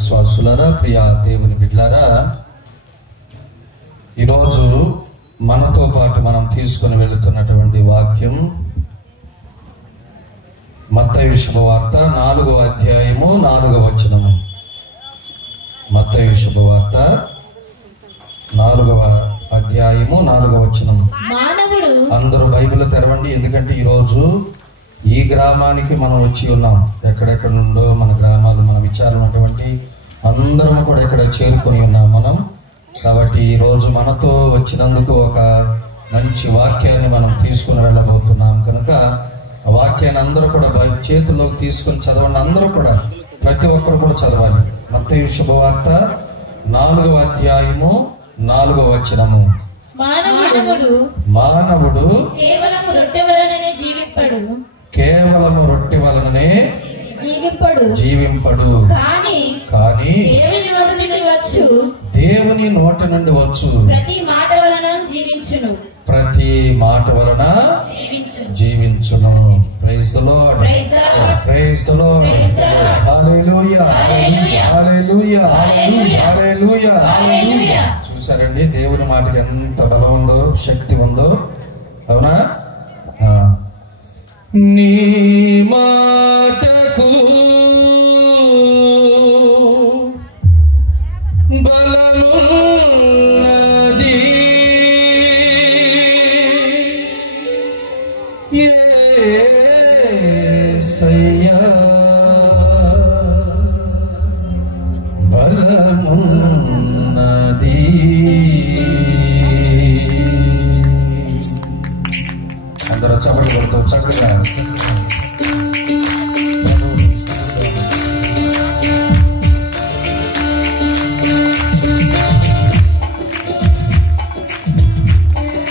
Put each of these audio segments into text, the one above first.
విశ్వాసులారా, ప్రియ దేవుని బిడ్డలారా, ఈరోజు మనతో పాటు మనం తీసుకొని వెళుతున్నటువంటి వాక్యం మత్తయి శుభవార్త 4వ అధ్యాయము 4వ వచనము. మత్తయి శుభవార్త 4వ అధ్యాయము 4వ వచనము. అందరూ బైబిల్ తెరవండి, ఎందుకంటే ఈరోజు ఈ గ్రామానికి మనం వచ్చి ఉన్నాం. ఎక్కడెక్కడ నుండో మన గ్రామాలు, మన విచారమైనటువంటి అందరం కూడా ఇక్కడ చేరుకొని ఉన్నాం మనం. కాబట్టి ఈరోజు మనతో వచ్చినందుకు ఒక మంచి వాక్యాన్ని మనం తీసుకుని వెళ్ళబోతున్నాం కనుక ఆ వాక్యాన్ని అందరూ కూడా చేతుల్లోకి తీసుకుని చదవండి. అందరూ కూడా, ప్రతి ఒక్కరు కూడా చదవాలి. మత్తయి శుభవార్త 4వ అధ్యాయము 4వ వచనము. మానవుడు కేవలము రొట్టె వలననే జీవింపడు, కానీ దేవుని నోటి నుండి వచ్చు ప్రతి మాట వలన జీవించును. Praise the Lord, praise the Lord, hallelujah, hallelujah, hallelujah, hallelujah. చూసారండి దేవుని మాటకి ఎంత బలం ఉందో, శక్తి ఉందో. అవునా? నీ మాటకు బలమున్నది, యేసయ్యా బలమున్నది. అందరూ చప్పట్లు కొడుతూ చక్కగా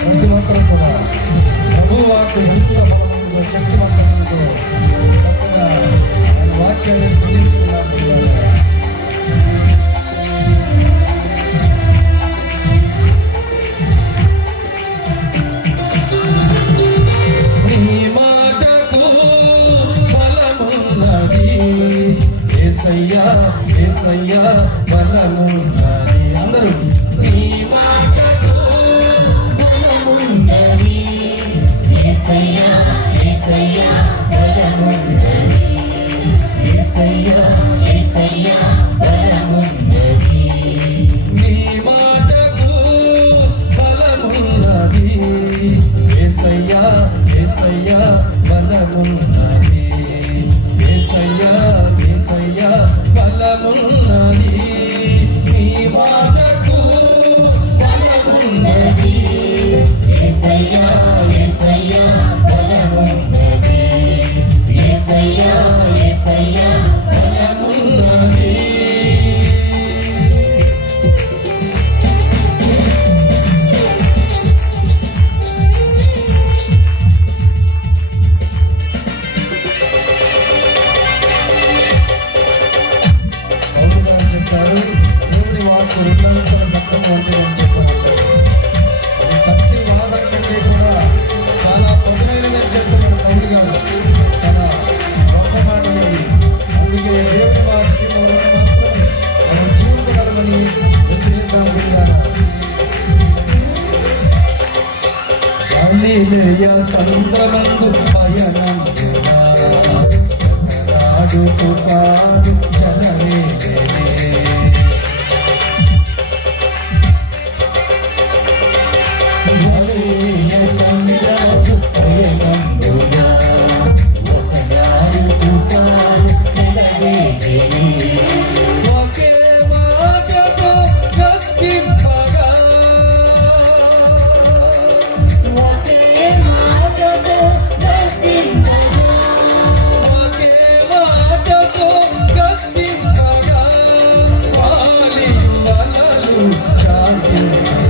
ప్రతి ఒక్కరు కూడా ప్రభు వాక్యం ఎంతో బలమైనదో, శక్తివంతమైనదో చక్కగా వాక్యాన్ని స్తుతించుకున్నారు. యేసయ్యా యేసయ్యా బలమున్నది. అందరూ నీ మాటకు బలమున్నది, యేసయ్యా యేసయ్యా బలమున్నది, యేసయ్యా యేసయ్యా బలమున్నది. నీ మాటకు బలమున్నది, యేసయ్యా యేసయ్యా బలమున్నది, యేసయ్యా యేసయ్యా బలమున్నది. నీ మాటకు బలమున్నది, యేసయ్యా యేసయ్యా బలమున్నది, యేసయ్యా యేసయ్యా బలమున్నది. దేవుని వాక్కు రెండంతా మొత్తం వంటి అని చెప్పారు. భక్తి వాదన కంటే కూడా చాలా పదునైనగా చెప్తున్నాడు పౌలు గారు తన గొప్ప మాటలు. అందుకే దేవుని వాక్యం మనం జీవించగలమని విశ్వసిద్దాం. హల్లెలూయా సముద్రమందు పయనముగా నాడు తుఫాను జలవేగమే, హల్లెలూయా సముద్రమందు పయనముగా ఒకనాడు తుఫాను జలవేగమే. ఒకే మాటతో గద్దింపగా, ఒకే మాటతో గద్దింపగా, ఒకే మాటతో గద్దింపగా, వాలి వలలు శాంతించెను,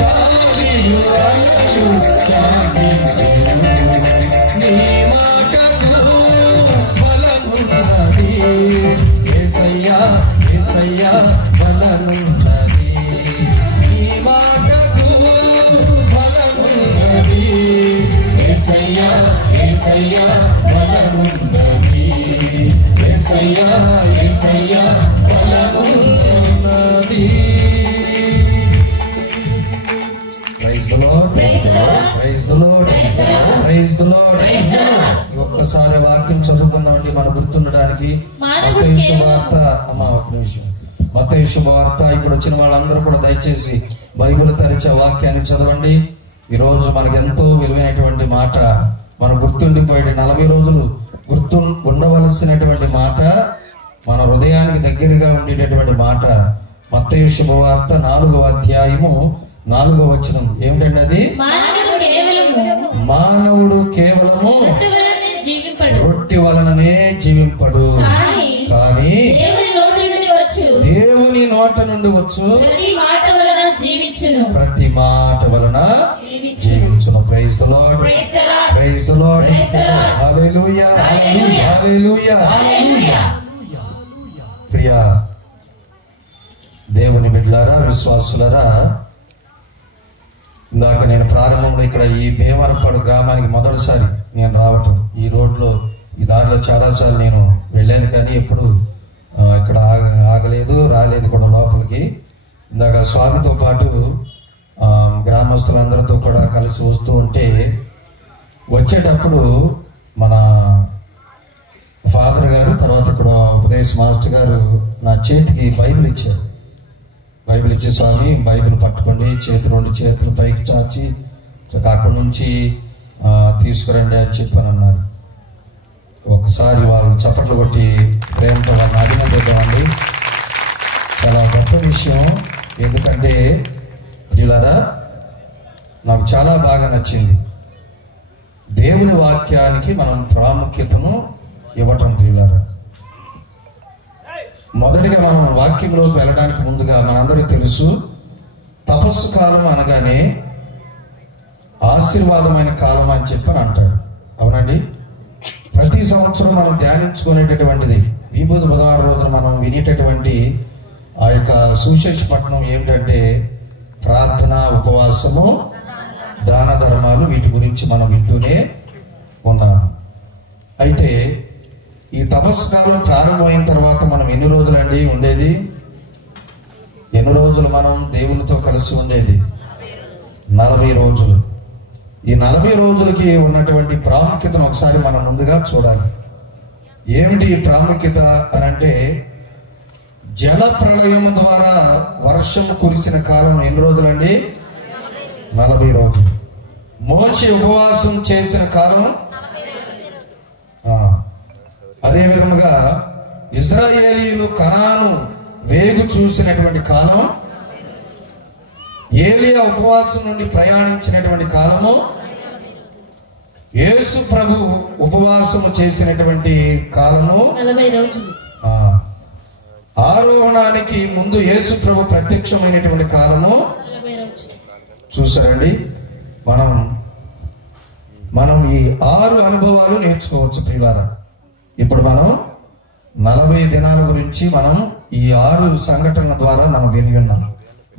వాలి వలలు శాంతించెను. నీ మాటకు బలమున్నది, యేసయ్యా యేసయ్యా బలమున్నది. నీ మాటకు బలమున్నది, యేసయ్యా యేసయ్యా బలమున్నది, యేసయ్యా యేసయ్యా చదవండి మనం గుర్తుండడానికి. మత్తయి శుభవార్త అమ్మా ఒక నిమిషం. మత్తయి శుభవార్త. ఇప్పుడు వచ్చిన వాళ్ళందరూ కూడా దయచేసి బైబిల్ తెరిచే వాక్యాన్ని చదవండి. ఈరోజు మనకు ఎంతో విలువైనటువంటి మాట, మనం గుర్తుండిపోయే 40 రోజులు గుర్తు ఉండవలసినటువంటి మాట, మన హృదయానికి దగ్గరగా ఉండేటటువంటి మాట. మత్తయి శుభవార్త 4వ అధ్యాయము 4వ వచనం. ఏమిటండి అది? మానవుడు కేవలము రొట్టె వలననే జీవింపడు, కానీ దేవుని నోట నుండి వచ్చు ప్రతి మాట వలన జీవించును. Praise the Lord, praise the Lord, hallelujah, hallelujah. ప్రియ దేవుని బిడ్డలారా, విశ్వాసులారా, ఇందాక నేను ప్రారంభంలో ఇక్కడ ఈ భీమవరపాడు గ్రామానికి మొదటిసారి నేను రావటం, ఈ రోడ్లో ఈ దారిలో చాలాసార్లు నేను వెళ్ళాను, కానీ ఎప్పుడు ఇక్కడ ఆగలేదు, రాలేదు కూడా లోపలికి. ఇందాక స్వామితో పాటు గ్రామస్తులందరితో కూడా కలిసి వస్తూ ఉంటే, వచ్చేటప్పుడు మన ఫాదర్ గారు, తర్వాత ఇక్కడ ఉపదేశ మాస్టర్ గారు నా చేతికి బైబిల్ ఇచ్చారు. బైబిల్ ఇచ్చి, స్వామి బైబిల్ పట్టుకోండి, రెండు చేతులు పైకి చాచి అక్కడి నుంచి తీసుకురండి అని చెప్పని అన్నారు. ఒకసారి వాళ్ళు చప్పట్లు కొట్టి ప్రేమతో వాళ్ళని అభినందిద్దామండి. చాలా గొప్ప విషయం. ఎందుకంటే ప్రియులారా, నాకు చాలా బాగా నచ్చింది దేవుని వాక్యానికి మనం ప్రాముఖ్యతను ఇవ్వటం. ప్రియులారా, మొదటిగా మనం వాక్యంలోకి వెళ్ళడానికి ముందుగా మనందరికీ తెలుసు, తపస్సు కాలం అనగానే ఆశీర్వాదమైన కాలం అని చెప్పని అంటాడు. అవునండి, ప్రతి సంవత్సరం మనం ధ్యానించుకునేటటువంటిది విభూతి బుధవారం రోజున మనం వినేటటువంటి ఆ యొక్క సువిశేష పట్టణం ఏమిటంటే ప్రార్థన, ఉపవాసము, దాన ధర్మాలు. వీటి గురించి మనం వింటూనే ఉన్నాము. అయితే ఈ తపస్సు కాలం ప్రారంభమైన తర్వాత మనం ఎన్ని రోజులండి ఉండేది? ఎన్ని రోజులు మనం దేవునితో కలిసి ఉండేది? 40 రోజులు. ఈ 40 రోజులకి ఉన్నటువంటి ప్రాముఖ్యతను ఒకసారి మనం ముందుగా చూడాలి. ఏమిటి ప్రాముఖ్యత అని అంటే, జల ప్రళయం ద్వారా వర్షం కురిసిన కాలం ఎన్ని రోజులండి? 40 రోజులు. మోషే ఉపవాసం చేసిన కాలం, అదే విధముగా ఇశ్రాయేలీయులు కనాను వేగు చూసినటువంటి కాలం, ఏలియా ఉపవాసం నుండి ప్రయాణించినటువంటి కాలము, యేసు ప్రభు ఉపవాసము చేసినటువంటి కాలము 40 రోజులు. ఆరోహణానికి ముందు యేసు ప్రభు ప్రత్యక్షమైనటువంటి కాలము 40 రోజులు. చూసారండి, మనం ఈ 6 అనుభవాలు నేర్చుకోవచ్చు ప్రియులారా. ఇప్పుడు మనం 40 దినాల గురించి మనం ఈ 6 సంఘటనల ద్వారా మనం విని ఉన్నాం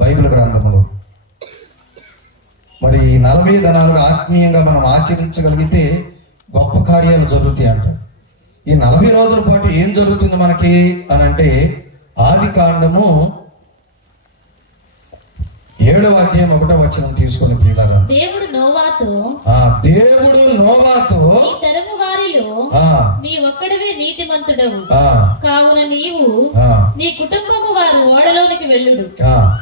బైబిల్ గ్రంథంలో. మరి ఈ 40 దినాలు ఆత్మీయంగా మనం ఆచరించగలిగితే గొప్ప కార్యాలు జరుగుతాయి అంట. ఈ 40 రోజుల పాటు ఏం జరుగుతుంది మనకి అని అంటే, ఆది కాండము 7వ అధ్యాయం 1వ వచనం తీసుకొని ప్రియులారా, దేవుడు నోవాతో ఈ తరము వారిలో నీ ఒక్కడివే నీతిమంతుడవు, కావున నీవు నీ కుటుంబము వారు ఓడలోనికి వెళ్ళుడు.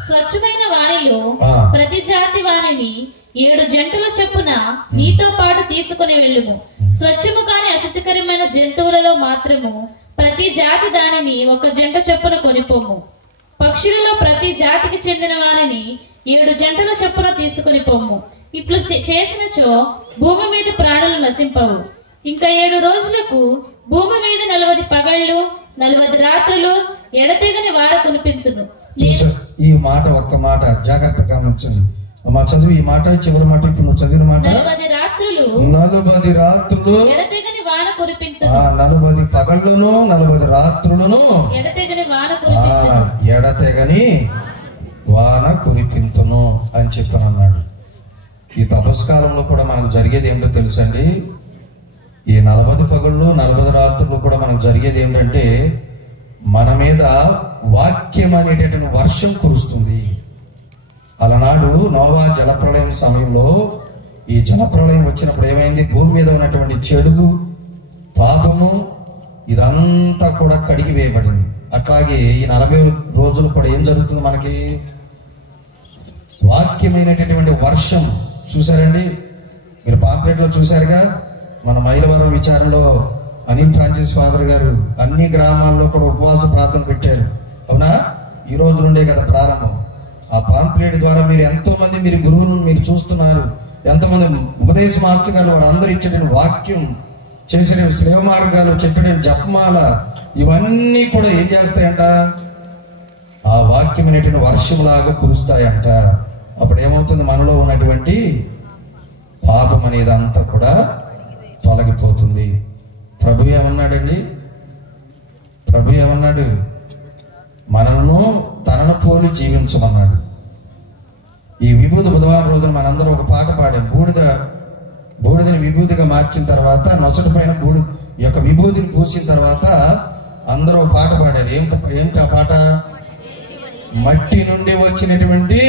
స్వచ్ఛమైన వారిలో ప్రతి జాతి వారిని 7 జంటల చొప్పున నీతో పాటు తీసుకుని వెళ్ళుము. స్వచ్ఛము కాని అశుచికరమైన జంతువులలో మాత్రము ప్రతి జాతి దానిని 1 జంట చొప్పున కొనిపోము. పక్షులలో ప్రతి జాతికి చెందిన వారిని 7 జంటల చొప్పున తీసుకుని పొమ్ము. ఇట్లు చేసినచో భూమి మీద ప్రాణులు నశింపవు. ఇంకా 7 రోజులకు భూమి మీద 40 పగళ్ళు 40 రాత్రులు ఎడతెగని వార కునిపింతును. ఈ మాట ఒక్క మాట జాగ్రత్తగా గమనించండి. మా చదువు ఈ మాట, చివరి మాట ఇప్పుడు నువ్వు చదివిన మాట. 40 రాత్రులు ఎడతెగని వాన కురిపింతును. 40 పగళ్ళును 40 రాత్రులను ఎడతెగని వాన కురిపింతును. ఎడతెగని వాన కురిపింతును అని చెప్పనన్నాడు. ఈ తపస్కాలంలో కూడా మనకు జరిగేది ఏమిటో తెలుసండి. ఈ 40 పగళ్ళు 40 రాత్రులు కూడా మనకు జరిగేది ఏమిటంటే, మన మీద వాక్యం అనేటటువంటి వర్షం కురుస్తుంది. అలనాడు నోవా జలప్రళయం సమయంలో, ఈ జలప్రళయం వచ్చినప్పుడు ఏమైంది? భూమి మీద ఉన్నటువంటి చెడు, పాపము, ఇదంతా కూడా కడిగి వేయబడింది. అట్లాగే ఈ 40 రోజులు కూడా ఏం జరుగుతుంది? మనకి వాక్యమైనటువంటి వర్షం. చూసారండి మీరు, పాంప్లెట్లో చూసారుగా. మన మైలవరం విచారణలో అనిల్ ఫ్రాన్సిస్ ఫాదర్ గారు అన్ని గ్రామాల్లో కూడా ఉపవాస ప్రార్థన పెట్టారు. అవునా? ఈ రోజు నుండే కదా ప్రారంభం. ఆ పాంప్లెట్ ద్వారా మీరు ఎంతో మంది మీరు గురువులను మీరు చూస్తున్నారు. ఎంతమంది ఉపదేశ మాస్టర్ గారు వారందరూ ఇచ్చిన వాక్యం, చేసిన శ్రేయ మార్గాలు, చెప్పిన జపమాల, ఇవన్నీ కూడా ఏం చేస్తాయంట? ఆ వాక్యమైనటువంటి వర్షంలాగా కురుస్తాయంట. అప్పుడు ఏమవుతుంది? మనలో ఉన్నటువంటి పాపం అనేది అంతా కూడా తొలగిపోతుంది. ప్రభు ఏమన్నాడండి? ప్రభు ఏమన్నాడు? మనను తనను పోలి జీవించమన్నాడు. ఈ విభూతి బుధవారం రోజున మనందరం ఒక పాట పాడాం. బూడిదని విభూతిగా మార్చిన తర్వాత, నొసటి పైన ఈ యొక్క విభూతిని పూసిన తర్వాత అందరూ ఒక పాట పాడారు. ఏమిటి ఆ పాట? మట్టి నుండి వచ్చినటువంటి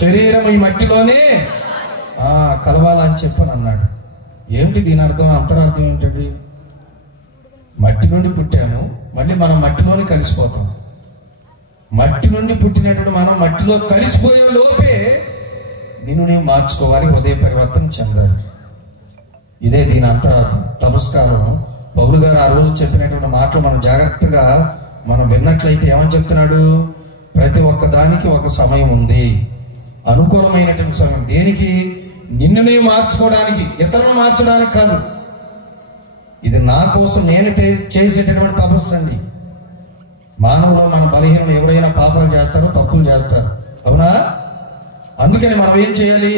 శరీరం ఈ మట్టిలోనే కలవాలని చెప్పని అన్నాడు. ఏమిటి దీని అర్థం? అంతరార్థం ఏంటండి? మట్టి నుండి పుట్టాము, మళ్ళీ మనం మట్టిలోనే కలిసిపోతాం. మట్టి నుండి పుట్టినటువంటి మనం మట్టిలో కలిసిపోయే లోపే నిన్ను నేను మార్చుకోవాలి, హృదయ పరివర్తన చెందాలి. ఇదే దీని అంతరార్థం. తపస్కారం పౌలు గారు ఆ రోజు చెప్పినటువంటి మాటలు మనం జాగ్రత్తగా మనం విన్నట్లయితే ఏమని చెప్తున్నాడు? ప్రతి ఒక్క దానికి ఒక సమయం ఉంది, అనుకూలమైనటువంటి సమయం. దేనికి? నిన్నునే మార్చుకోవడానికి, ఇతరులను మార్చడానికి కాదు. ఇది నా కోసం నేను చేసేటటువంటి తపస్సు అండి. మానవులో మన బలహీనలు ఎవరైనా పాపాలు చేస్తారో, తప్పులు చేస్తారు. అవునా? అందుకని మనం ఏం చేయాలి?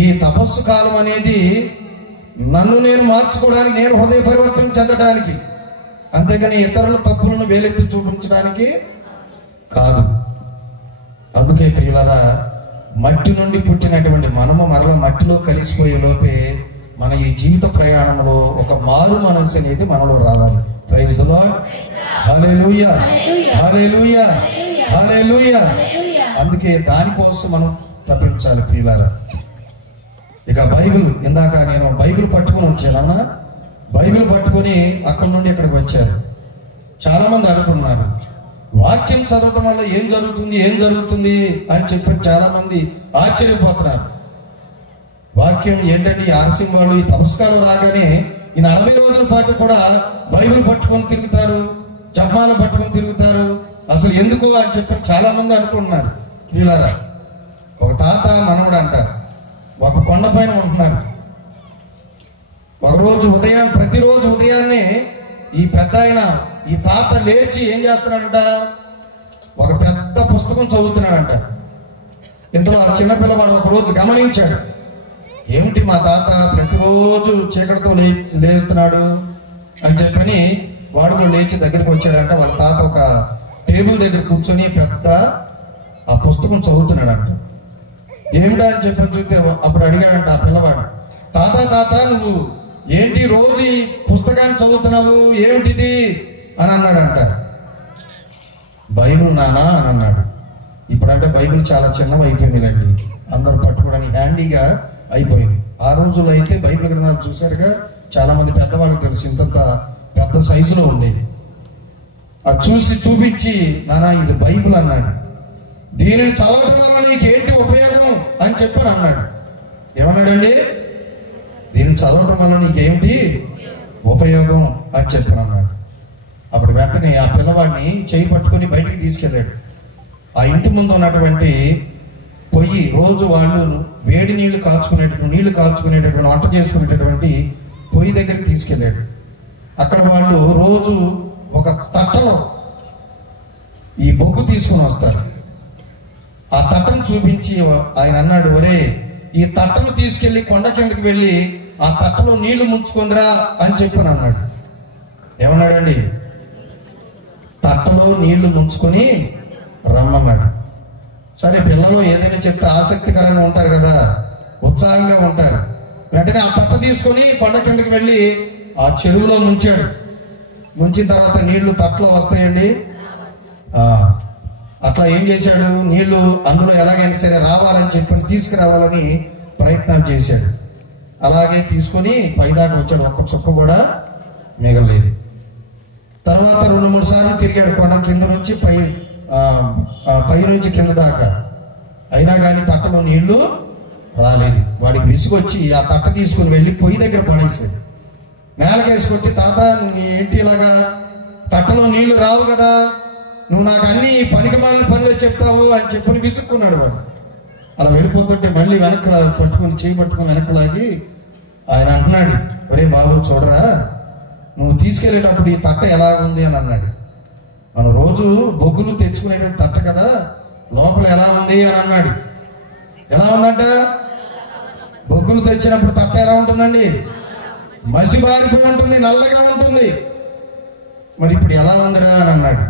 ఈ తపస్సు కాలం అనేది నన్ను నేను మార్చుకోవడానికి, నేను హృదయ పరివర్తన చెందడానికి, అంతేగాని ఇతరుల తప్పులను వేలెత్తి చూపించడానికి కాదు. అందుకే ప్రియులారా, మట్టి నుండి పుట్టినటువంటి మనము మరల మట్టిలో కలిసిపోయే లోపే మన ఈ జీవిత ప్రయాణంలో ఒక మారు మనసు అనేది మనలో రావాలి. Praise the Lord. Hallelujah, hallelujah, hallelujah. అందుకే దానికోసం మనం తప్పించాలి ప్రియులారా. ఇక బైబిల్, ఇందాక నేను బైబిల్ పట్టుకొని వచ్చాను. అవునా? బైబిల్ పట్టుకొని అక్కడి నుండి ఇక్కడికి వచ్చారు. చాలా మంది అనుకున్నారు వాక్యం చదవటం వల్ల ఏం జరుగుతుంది అని చెప్పి చాలా మంది ఆశ్చర్యపోతున్నారు. వాక్యం ఏంటంటే ఆర్సిం వాళ్ళు ఈ తపస్కారం రాగానే ఈ 40 రోజుల పాటు కూడా బైబిల్ పట్టుకొని తిరుగుతారు, జపమాల పట్టుకొని తిరుగుతారు. అసలు ఎందుకు అని చెప్పి చాలా మంది అనుకుంటున్నారు. వీళ్ళారా, ఒక తాత మనవడు అంటారు, ఒక కొండ పైన ఉంటున్నారు. ప్రతిరోజు ఉదయాన్నే ఈ పెద్ద ఆయన ఈ తాత లేచి ఏం చేస్తున్నాడంట? ఒక పెద్ద పుస్తకం చదువుతున్నాడంట. ఇంతలో ఆ చిన్నపిల్లవాడు ఒక రోజు గమనించాడు, ఏమిటి మా తాత ప్రతిరోజు చీకటితో లేస్తున్నాడు అని చెప్పని వాడు కూడా లేచి దగ్గరికి వచ్చాడంట. వాళ్ళ తాత ఒక టేబుల్ దగ్గర కూర్చొని పెద్ద ఆ పుస్తకం చదువుతున్నాడంట. ఏమిటా అని చెప్పని చూస్తే అప్పుడు అడిగాడంట ఆ పిల్లవాడు, తాత నువ్వు ఏంటి రోజు ఈ పుస్తకాన్ని చదువుతున్నావు, ఏమిటిది అని అన్నాడంట. బైబిల్ నానా అని అన్నాడు. ఇప్పుడంటే బైబిల్ చాలా చిన్నవి అయిపోయిందిలేండి, అందరూ పట్టుకోవడానికి హ్యాండీగా అయిపోయింది. ఆ రోజుల్లో అయితే బైబిల్ గ్రంథాలు చూశారుగా, చాలా మంది పెద్దవాళ్ళకి తెలుసు, ఇంత పెద్ద సైజులో ఉండేది. అది చూపించి నానా ఇది బైబిల్ అన్నాడు. దీనిని చదవడం వల్ల నీకు ఏంటి ఉపయోగం అని చెప్పని అన్నాడు. ఏమన్నాడండి? దీన్ని చదవడం వల్ల నీకేమిటి ఉపయోగం అని చెప్పని అన్నాడు. అప్పుడు వెంటనే ఆ పిల్లవాడిని చేయి పట్టుకుని బయటికి తీసుకెళ్ళాడు. ఆ ఇంటి ముందు ఉన్నటువంటి పొయ్యి, రోజు వాళ్ళు వేడి నీళ్లు కాల్చుకునేటటువంటి వంట చేసుకునేటటువంటి పొయ్యి దగ్గరికి తీసుకెళ్ళాడు. అక్కడ వాళ్ళు రోజు ఒక తట్టలో ఈ బొగ్గు తీసుకుని వస్తారు. ఆ తట్టను చూపించి ఆయన అన్నాడు, ఒరే ఈ తట్టను తీసుకెళ్లి కొండ కిందకి వెళ్ళి ఆ తట్టలో నీళ్లు ముంచుకొనిరా అని చెప్పని అన్నాడు. ఏమన్నాడండి? తట్టలో నీళ్లు ముంచుకొని రమ్మన్నాడు. సరే, పిల్లలు ఏదైనా చెప్తే ఆసక్తికరంగా ఉంటారు కదా, ఉత్సాహంగా ఉంటారు. వెంటనే ఆ తట్ట తీసుకొని కొండ కిందకి వెళ్ళి ఆ చెరువులో ముంచాడు. ముంచిన తర్వాత నీళ్లు తట్టలో వస్తాయండి. అట్లా ఏం చేశాడు? నీళ్లు అందులో ఎలాగైనా సరే రావాలని చెప్పి తీసుకురావాలని ప్రయత్నాలు చేశాడు. అలాగే తీసుకొని పైదాకా వచ్చాడు, ఒక్క చుక్క కూడా మిగలేదు. తర్వాత 2-3 సార్లు తిరిగాడు కొండ కింద నుంచి పై నుంచి కింద దాకా, అయినా కానీ తట్టలో నీళ్లు రాలేదు. వాడికి విసుగొచ్చి ఆ తట్ట తీసుకుని వెళ్ళి పొయ్యి దగ్గర పడేసాడు. నేలకేసి కొట్టి, తాత ఏంటి ఇలాగా, తట్టలో నీళ్లు రావు కదా, నువ్వు నాకు అన్ని పనికిమాలిన పనులు చెప్తావు అని చెప్పని విసుక్కున్నాడు వాడు. అలా వెళ్ళిపోతుంటే మళ్ళీ వెనక్కి చేయి పట్టుకుని వెనక్కి ఆయన అంటున్నాడు, ఒరే బాబు చూడరా, నువ్వు తీసుకెళ్ళేటప్పుడు ఈ తట్ట ఎలా ఉంది అని అన్నాడు. మనం రోజు బొగ్గులు తెచ్చుకునేటువంటి తట్ట కదా, లోపల ఎలా ఉంది అని అన్నాడు. ఎలా ఉందంట? బొగ్గులు తెచ్చినప్పుడు తట్ట ఎలా ఉంటుందండి? మసిబారిపోయి ఉంటుంది, నల్లగా ఉంటుంది. మరి ఇప్పుడు ఎలా ఉందిరా అని అన్నాడు.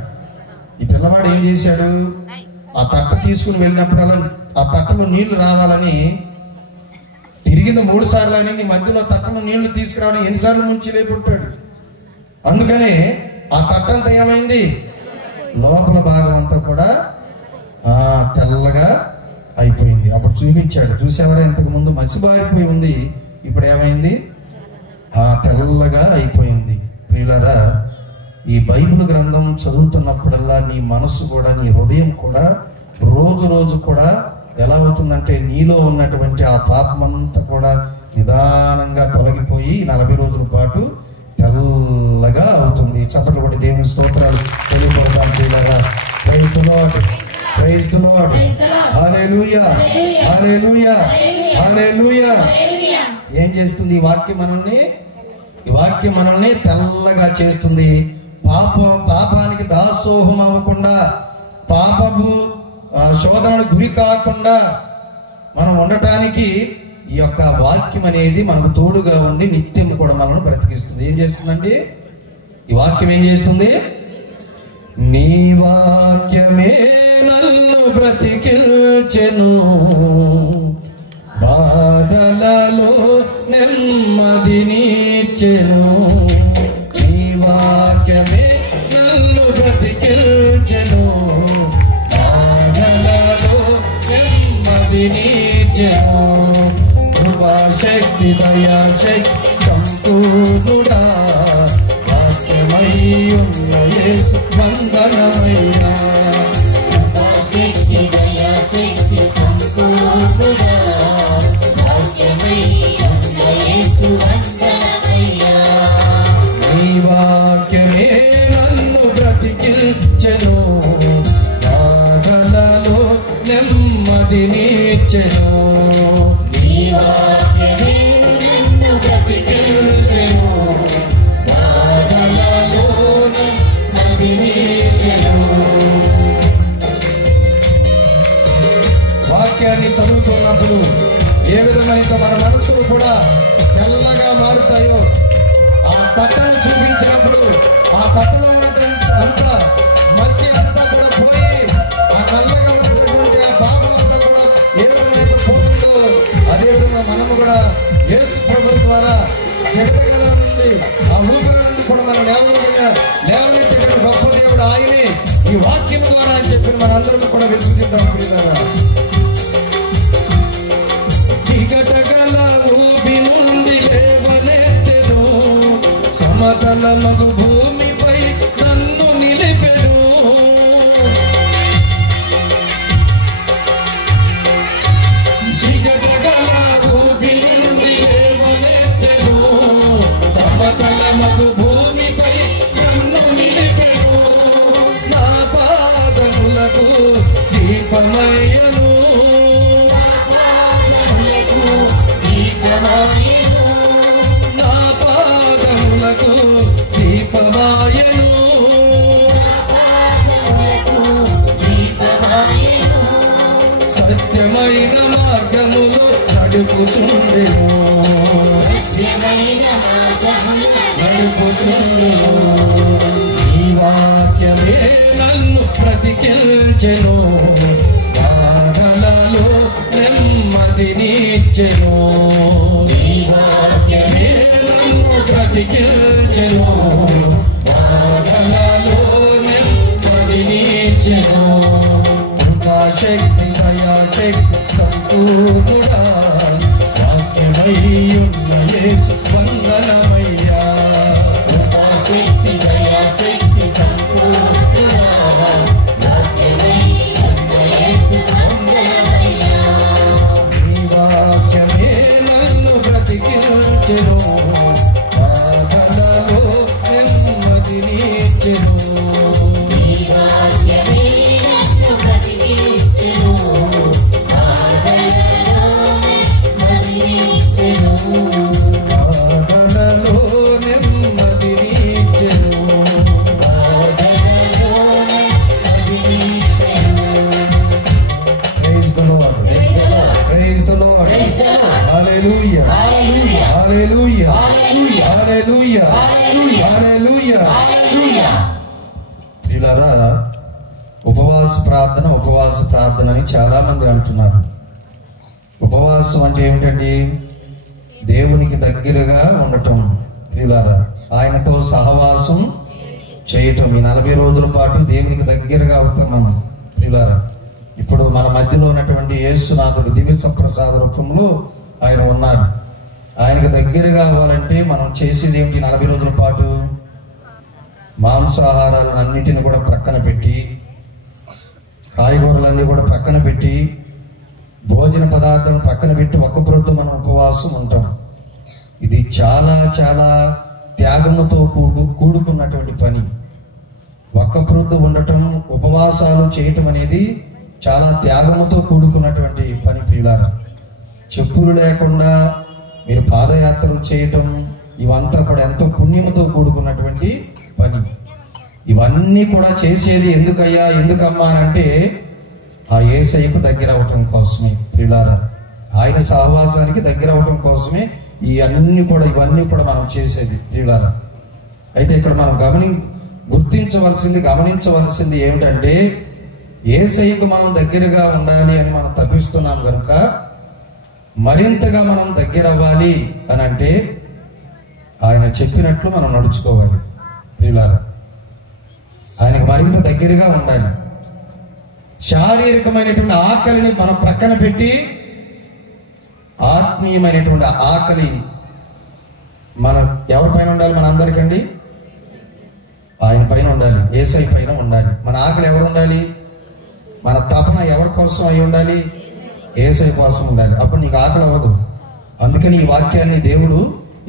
ఈ పిల్లవాడు ఏం చేశాడు, ఆ తట్ట తీసుకుని వెళ్ళినప్పుడు అలా ఆ తట్టలో నీళ్లు రావాలని తిరిగిన 3 సార్లు అని మధ్యలో తట్టలో నీళ్లు తీసుకురావడం ఎన్నిసార్లు ముంచి లేపుంటాడు. అందుకనే ఆ తట్టంతా ఏమైంది, లోపల భాగం అంతా కూడా తెల్లగా అయిపోయింది. అప్పుడు చూపించాడు, చూసేవారా ఇంతకు ముందు మసిబారిపోయి ఉంది, ఇప్పుడు ఏమైంది, తెల్లగా అయిపోయింది. ప్రియులారా, ఈ బైబిల్ గ్రంథం చదువుతున్నప్పుడల్లా నీ మనసు కూడా, నీ హృదయం కూడా రోజు కూడా ఎలా అవుతుందంటే, నీలో ఉన్నటువంటి ఆ పాపమంతా కూడా నిదానంగా తొలగిపోయి 40 రోజుల పాటు తెల్లగా అవుతుంది. చప్పట్లు కొట్టి దేవుని స్తోత్రాలు తెలియపడతాం. ప్రియులారా, praise the Lord, praise the Lord, hallelujah, hallelujah, hallelujah. ఏం చేస్తుంది ఈ వాక్యం మనల్ని? ఈ వాక్యం మనల్ని తెల్లగా చేస్తుంది. పాపానికి దాసోహం అవ్వకుండా, పాపపు శోధనకు గురి కాకుండా మనం ఉండటానికి ఈ యొక్క వాక్యం అనేది మనకు తోడుగా ఉండి నిత్యం కూడా మనల్ని బ్రతికిస్తుంది. ఏం చేస్తుందండి ఈ వాక్యం? ఏం చేస్తుంది? నీ వాక్యమే నన్ను బ్రతికించెను, బాధలలో నెమ్మదినిచ్చెను. నీ వాక్యమే నన్ను బ్రతికించెను, బాధలలో నెమ్మదినిచ్చెను. కృపాశక్తి దయాశక్తి సంపూర్ణుడా, వాక్యమై ఉన్న యేసు వందనమయ్యా. కృపాశక్తి దయాశక్తి సంపూర్ణుడా, వాక్యమై ఉన్న యేసు వందనమయ్యా. నీ వాక్యమే నన్ను బ్రతికించెను, బాధలలో నెమ్మదినిచ్చెను. నీ వాక్యమే నన్ను బ్రతికించెను, బాధలలో నెమ్మదినిచ్చెను. వాక్యాన్ని చదువుతున్నప్పుడు ఏ విధమైన మన మనసులు కూడా తెల్లగా మారుతాయో, ఆ తట్టను చూపించినప్పుడు ఆ తట్టలో ఉన్నటువంటి అంతా మసి అంతా కూడా పోయి, ఆ నల్లగా ఉన్నటువంటి ఆ పాపం అంతా కూడా ఏ విధమైన పోతుందో, అదే విధంగా మనము కూడా యేసు ప్రభువు ద్వారా చెడ్డగల నుండి ఆ ఊపిరి నుండి కూడా మనం లేవనెత్తిన గొప్ప దేవుడు ఆయనే ఈ వాక్యం ద్వారా అని చెప్పి మనందరం కూడా విశ్వసిద్దాం. ప్రియులారా, చీకటగల ఊపి నుండి లేవనెత్తెను, సమతల మగు భూమిపై నన్ను నిలిపెను. చీకటగల ఊపి నుండి లేవనెత్తెను, సమతల మగు భూమిపై నన్ను నిలిపెను. నా పాదములకు దీపమయ్యను, నా పాదములకు దీపమాయను. సత్యమైన మార్గములో నడుపుచుండెను, నడుపుచుండెను. ఈ వాక్యమే నన్ను బ్రతికించెను, బాధలలో నెమ్మదినిచ్చెను. ఈ వాక్యమే నన్ను బ్రతికించెను, బాధలలో నెమ్మదినిచ్చెను. కృపాశక్తి దయాశక్తి సంపూర్ణుడా, వాక్యమై ఉన్న యేసు వందనమయ్యా. హల్లెలూయా, హల్లెలూయా, హల్లెలూయా, హల్లెలూయా. ప్రియులారా, ఉపవాస ప్రార్థన అని చాలా మంది అంటున్నారు. ఉపవాసం అంటే ఏమిటండి? దేవునికి దగ్గరగా ఉండటం. ప్రియులారా, ఆయనతో సహవాసం చేయటం. ఈ 40 రోజుల పాటు దేవునికి దగ్గరగా అవుతాం మనం. ప్రియులారా, ఇప్పుడు మన మధ్యలో ఉన్నటువంటి యేసునాథుడు దివ్య ప్రసాద రూపంలో ఆయన ఉన్నారు. ఆయనకు దగ్గరగా అవ్వాలంటే మనం చేసేది ఏమిటి? 40 రోజుల పాటు మాంసాహారాలను అన్నిటిని కూడా ప్రక్కన పెట్టి, కాయగూరలన్నీ కూడా ప్రక్కన పెట్టి, భోజన పదార్థాలను ప్రక్కన పెట్టి ఒక్క పొద్దు మనం ఉపవాసం ఉంటాం. ఇది చాలా చాలా త్యాగముతో కూడుకున్నటువంటి పని. ఒక్క పొద్దు ఉండటం, ఉపవాసాలు చేయటం అనేది చాలా త్యాగముతో కూడుకున్నటువంటి పని. ప్రియులారా, చెప్పులు లేకుండా మీరు పాదయాత్రలు చేయటం, ఇవంతా కూడా ఎంతో పుణ్యముతో కూడుకున్నటువంటి పని. ఇవన్నీ కూడా చేసేది ఎందుకయ్యా, ఎందుకమ్మా అంటే ఆ యేసయ్యకు దగ్గర అవటం కోసమే. ప్రియులారా, ఆయన సహవాసానికి దగ్గర అవటం కోసమే ఇవన్నీ కూడా మనం చేసేది. ప్రియులారా, అయితే ఇక్కడ మనం గమనించవలసింది ఏమిటంటే, యేసయ్యకు మనం దగ్గరగా ఉండాలి అని మనం తప్పిస్తున్నాం కనుక మరింతగా మనం దగ్గర అవ్వాలి అని అంటే ఆయన చెప్పినట్లు మనం నడుచుకోవాలి. ప్రియులారా, ఆయనకు మరింత దగ్గరగా ఉండాలి. శారీరకమైనటువంటి ఆకలిని మనం ప్రక్కన పెట్టి ఆత్మీయమైనటువంటి ఆకలి మన ఎవరిపైన ఉండాలి? మన అందరికండి ఆయన పైన ఉండాలి, యేసయ్య పైన ఉండాలి. మన ఆకలి ఎవరు ఉండాలి? మన తపన ఎవరి కోసం అయి ఉండాలి? యేసయ్య కోసం ఉండాలి. అప్పుడు నీకు ఆకలి అవ్వదు. అందుకని ఈ వాక్యాన్ని దేవుడు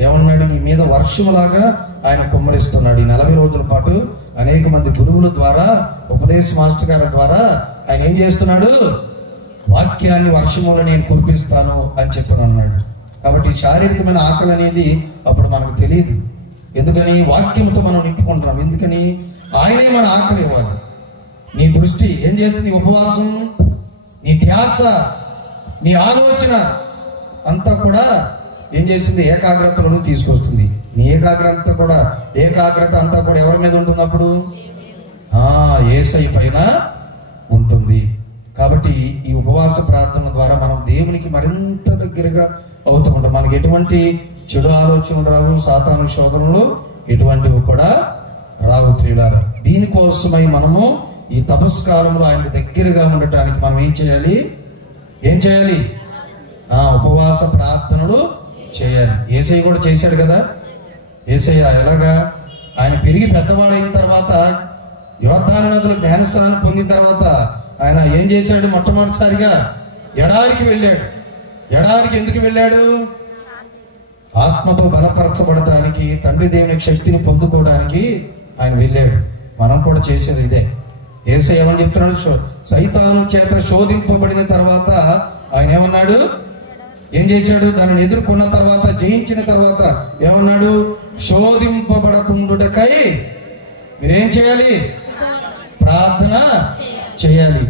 ఏమన్నాడు? నీ మీద వర్షములాగా ఆయన కుమ్మరిస్తున్నాడు. ఈ 40 రోజుల పాటు అనేక మంది గురువుల ద్వారా, ఉపదేశ మాస్టర్ గారి ద్వారా ఆయన ఏం చేస్తున్నాడు? వాక్యాన్ని వర్షములో నేను కురిపిస్తాను అని చెప్పని అన్నాడు. కాబట్టి శారీరకమైన ఆకలి అనేది అప్పుడు మనకు తెలియదు. ఎందుకని? వాక్యంతో మనం నింపుకుంటున్నాం. ఎందుకని? ఆయనే మన ఆకలి ఇవ్వాలి. నీ దృష్టి ఏం చేస్తుంది? ఉపవాసం, నీ ధ్యాస, నీ ఆలోచన అంతా కూడా ఏం చేస్తుంది? ఏకాగ్రతలను తీసుకొస్తుంది. నీ ఏకాగ్రత అంతా కూడా ఎవరి మీద ఉంటుంది? అప్పుడు యేసయ్య పైన ఉంటుంది. కాబట్టి ఈ ఉపవాస ప్రార్థన ద్వారా మనం దేవునికి మరింత దగ్గరగా అవుతూ ఉంటాం. మనకి ఎటువంటి చెడు ఆలోచనలు రావు, సాతాను శోధనలు ఎటువంటివి కూడా రావు. ప్రియులారా, దీనికోసమై మనము ఈ తపస్కారంలో ఆయనకు దగ్గరగా ఉండటానికి మనం ఏం చేయాలి? ఉపవాస ప్రార్థనలు చేయాలి. యేసయ్య కూడా చేశాడు కదా. యేసయ్య ఎలాగా? ఆయన పెరిగి పెద్దవాడైన తర్వాత, యోర్దాను నదిలో జ్ఞానస్నానం పొందిన తర్వాత ఆయన ఏం చేశాడు? మొట్టమొదటిసారిగా ఎడారికి వెళ్ళాడు. ఎడారికి ఎందుకు వెళ్ళాడు? ఆత్మతో బలపరచబడటానికి, తండ్రి దేవుని శక్తిని పొందుకోవడానికి ఆయన వెళ్ళాడు. మనం కూడా చేసేది ఇదే. యేసయ్య ఏమని చెప్తున్నాడు? సైతాను చేత శోధింపబడిన తర్వాత ఆయన ఏమన్నాడు? ఏం చేశాడు? దానిని ఎదుర్కొన్న తర్వాత, జయించిన తర్వాత ఏమన్నాడు? శోధింపబడకుండుటకై మీరేం చేయాలి? ప్రార్థన చేయాలి.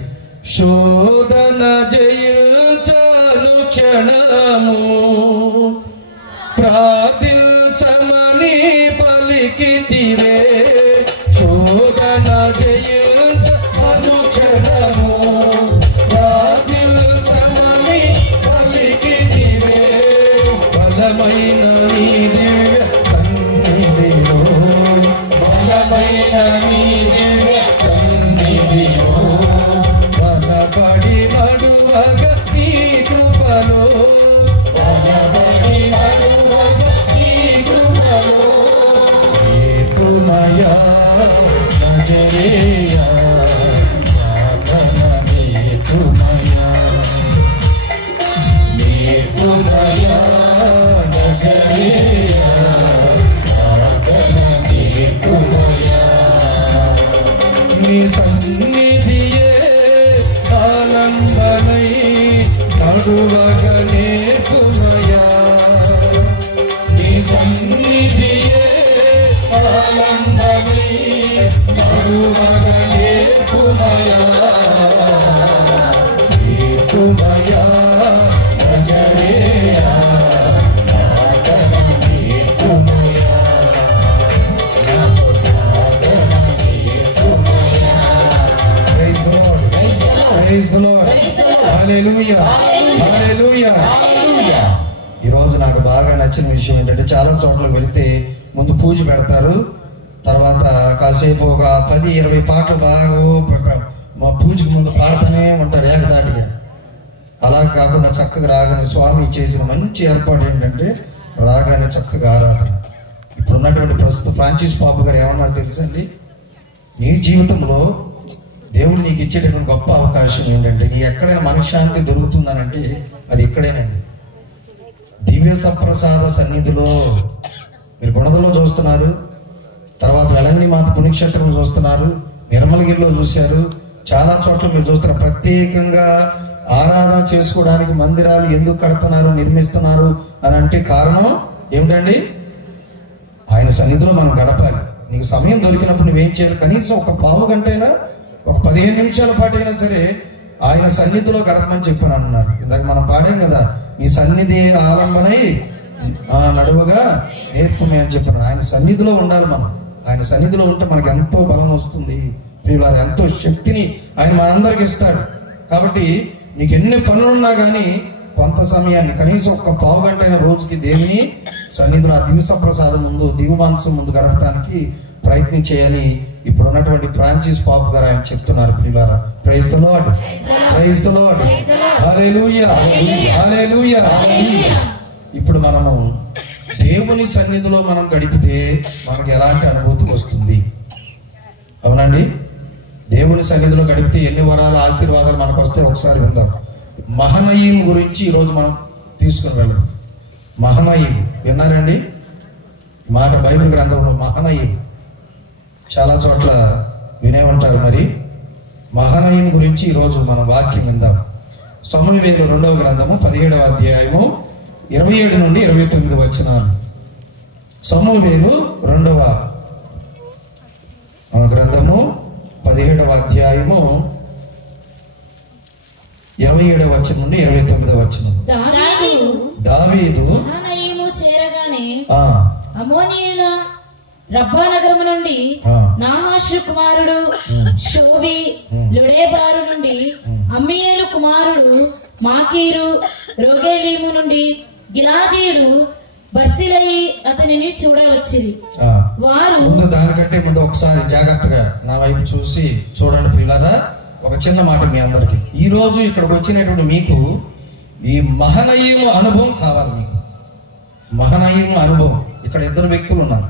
శోధన జయించను క్షణము ప్రార్థించమని పలికితివే. శోధన జయించను క్షణము ప్రార్థించమని పలికితివే. బలమైన నీ దివ్య సన్నిధిలో, బలమైన నీ దివ్య సన్నిధిలో బలపడి నడువగ నీ కృపలో, బలపడి నడువగ నీ కృపలో. ఏకుమయా నజరేయా ప్రార్థన నీకుమయా, నీకుమయా నజరేయా ప్రార్థన నీకుమయా. నీ సన్నిధియే ఆలంబనై నడువగ నేర్పుమయా. నీ సన్నిధియే ఆలంబనై నడువగ నేర్పుమయా. నేర్పుమయా నజరేయా ప్రార్థన ప్రైజ్ ది లార్డ్, హల్లెలూయా, హల్లెలూయా. ఈరోజు నాకు బాగా నచ్చిన విషయం ఏంటంటే, చాలా చోట్ల వెళితే ముందు పూజ పెడతారు, తర్వాత కాసేపు ఒక 10-20 పాటలు బాగా మా పూజకు ముందు పాడుతూనే ఉంటారు ఏకదాటిగా. అలా కాకుండా చక్కగా రాగానే స్వామి చేసిన మంచి ఏర్పాటు ఏంటంటే, రాగానే చక్కగా ఆరాధన. ఇప్పుడు ఉన్నటువంటి ప్రస్తుత ఫ్రాన్సిస్ పాప గారు ఏమన్నారు తెలుసండి, నీ జీవితంలో దేవుడు నీకు ఇచ్చేటటువంటి గొప్ప అవకాశం ఏంటంటే, నీ ఎక్కడైనా మనశ్శాంతి దొరుకుతుందనంటే అది ఇక్కడేనండి, దివ్య సప్రసాద సన్నిధిలో. మీరు గుణదలో చూస్తున్నారు, తర్వాత వెలంగి మాత పుణ్యక్షేత్రం చూస్తున్నారు, నిర్మలగిరిలో చూశారు, చాలా చోట్ల మీరు చూస్తున్నారు. ప్రత్యేకంగా ఆరాధన చేసుకోవడానికి మందిరాలు ఎందుకు కడుతున్నారు, నిర్మిస్తున్నారు అని అంటే కారణం ఏమిటండి, ఆయన సన్నిధిలో మనం గడపాలి. నీకు సమయం దొరికినప్పుడు నువ్వేం చేయాలి, కనీసం ఒక పావు గంట అయినా, ఒక 15 నిమిషాల పాటు అయినా సరే ఆయన సన్నిధిలో గడపమని చెప్పాను అన్నారు. ఇందాక మనం పాడాం కదా, నీ సన్నిధి ఆలంబనై నడువగా నేర్పుమే అని చెప్పాను. ఆయన సన్నిధిలో ఉండాలి మనం. ఆయన సన్నిధిలో ఉంటే మనకి ఎంతో బలం వస్తుంది ప్రియులారా, ఎంతో శక్తిని ఆయన మనందరికి ఇస్తాడు. కాబట్టి నీకు ఎన్ని పనులున్నా కానీ కొంత సమయాన్ని, కనీసం ఒక పావు గంట అయిన రోజుకి దేవుని సన్నిధిలో ఆ దివ్య ప్రసాదం ముందు, దివ్య మనసు ముందు గడపడానికి ప్రయత్నించేయని ఇప్పుడు ఉన్నటువంటి ఫ్రాన్సిస్ పాప్ గారు ఆయన చెప్తున్నారు ప్రియులారా. Praise the Lord, praise the Lord, hallelujah, hallelujah. ఇప్పుడు మనము దేవుని సన్నిధిలో మనం గడిపితే మనకి ఎలాంటి అనుభూతి వస్తుంది? అవునండి, దేవుని సన్నిధిలో గడిపితే ఎన్ని వరాలు ఆశీర్వాదాలు మనకు వస్తే ఒకసారి విందాం. మహనయీం గురించి ఈరోజు మనం తీసుకుని వెళ్దాం. మహనయీం విన్నారండి? మాట బైబిల్ గ్రంథంలో మహనయీం చాలా చోట్ల వినే ఉంటారు. మరి మహనయీం గురించి ఈరోజు మనం వాక్యం విందాం. సమూయేలు 2వ గ్రంథము 17వ అధ్యాయము 27 నుండి 29 వచనాలు. సమూయేలు 2వ గ్రంథము 17వ అధ్యాయము 27వ వచనం నుండి 29వ వచనం. దావీదు మహనయీము చేరగానే అమ్మోనీయుల రబ్బా నగరము నుండి నాహాషు కుమారుడు షోబి లొడేబారు నుండి అమ్మీయేలు కుమారుడు మాకీరు రోగేలీము నుండి గిలాదీయుడు బర్సిలయి అతనిని చూడవచ్చిరి. వారు ముందు దానికంటే ముందు ఒకసారి జాగ్రత్తగా నా వైపు చూసి చూడండి ప్రియులారా. ఒక చిన్న మాట మీ అందరికి, ఈ రోజు ఇక్కడికి వచ్చినటువంటి మీకు ఈ మహనయీము అనుభవం కావాలి. మీకు మహనయీము అనుభవం. ఇక్కడ 2 వ్యక్తులు ఉన్నారు.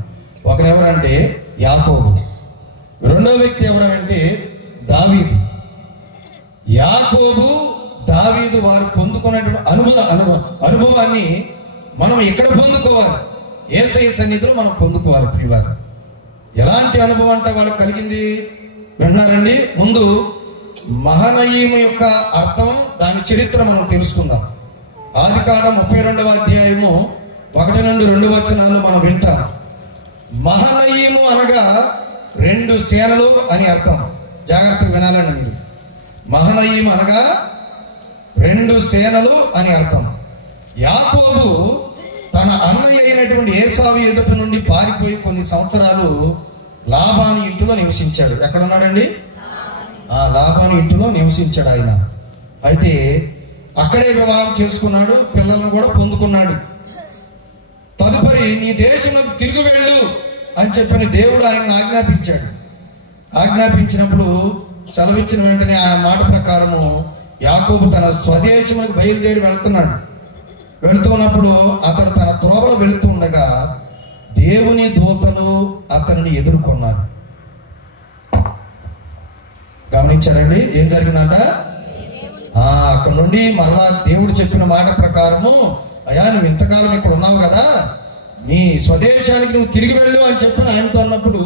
ఒకరు ఎవరంటే యాకోబు, రెండో వ్యక్తి ఎవరంటే దావీదు. యాకోబు దావీదు వారు పొందుకున్నటువంటి అనుభవాన్ని మనం ఎక్కడ పొందుకోవాలి? యేసయ్య సన్నిధిలో మనం పొందుకోవాలి ప్రియులారా. ఎలాంటి అనుభవం అంటే వాళ్ళకి కలిగింది విన్నారండి? ముందు మహనయీము యొక్క అర్థం, దాని చరిత్ర మనం తెలుసుకుందాం. ఆదికాండం 32వ అధ్యాయము 1 నుండి 2 వచనాలు మనం వింటాం. మహనయీము అనగా 2 సేనలు అని అర్థం. జాగ్రత్తగా వినాలండి మీరు. మహనయీము అనగా 2 సేనలు అని అర్థం. యాకోబు తన అన్నయ్య అయినటువంటి ఏసావు ఎదుట నుండి పారిపోయి కొన్ని సంవత్సరాలు లాబాను ఇంటిలో నివసించాడు. ఎక్కడ ఉన్నాడండి? లాబాను ఇంటిలో నివసించాడు ఆయన. అయితే అక్కడే వివాహం చేసుకున్నాడు, పిల్లలను కూడా పొందుకున్నాడు. తదుపరి నీ దేశంలోకి తిరిగి వెళ్ళు అని చెప్పని దేవుడు ఆయన ఆజ్ఞాపించాడు. ఆజ్ఞాపించినప్పుడు సెలవిచ్చిన వెంటనే ఆ మాట ప్రకారము యాకోబు తన స్వదేశంలోకి బయలుదేరి వెళుతున్నప్పుడు అతడు తన త్రోవలో వెళుతూ ఉండగా దేవుని దూతలు అతనిని ఎదుర్కొన్నారు. గమనించారండి ఏం జరిగిందంట? అక్కడ నుండి మరలా దేవుడు చెప్పిన మాట ప్రకారము, అయ్యా నువ్వు ఇంతకాలం ఇక్కడ ఉన్నావు కదా, నీ స్వదేశానికి నువ్వు తిరిగి వెళ్ళు అని చెప్పిన ఆయనతో అన్నప్పుడు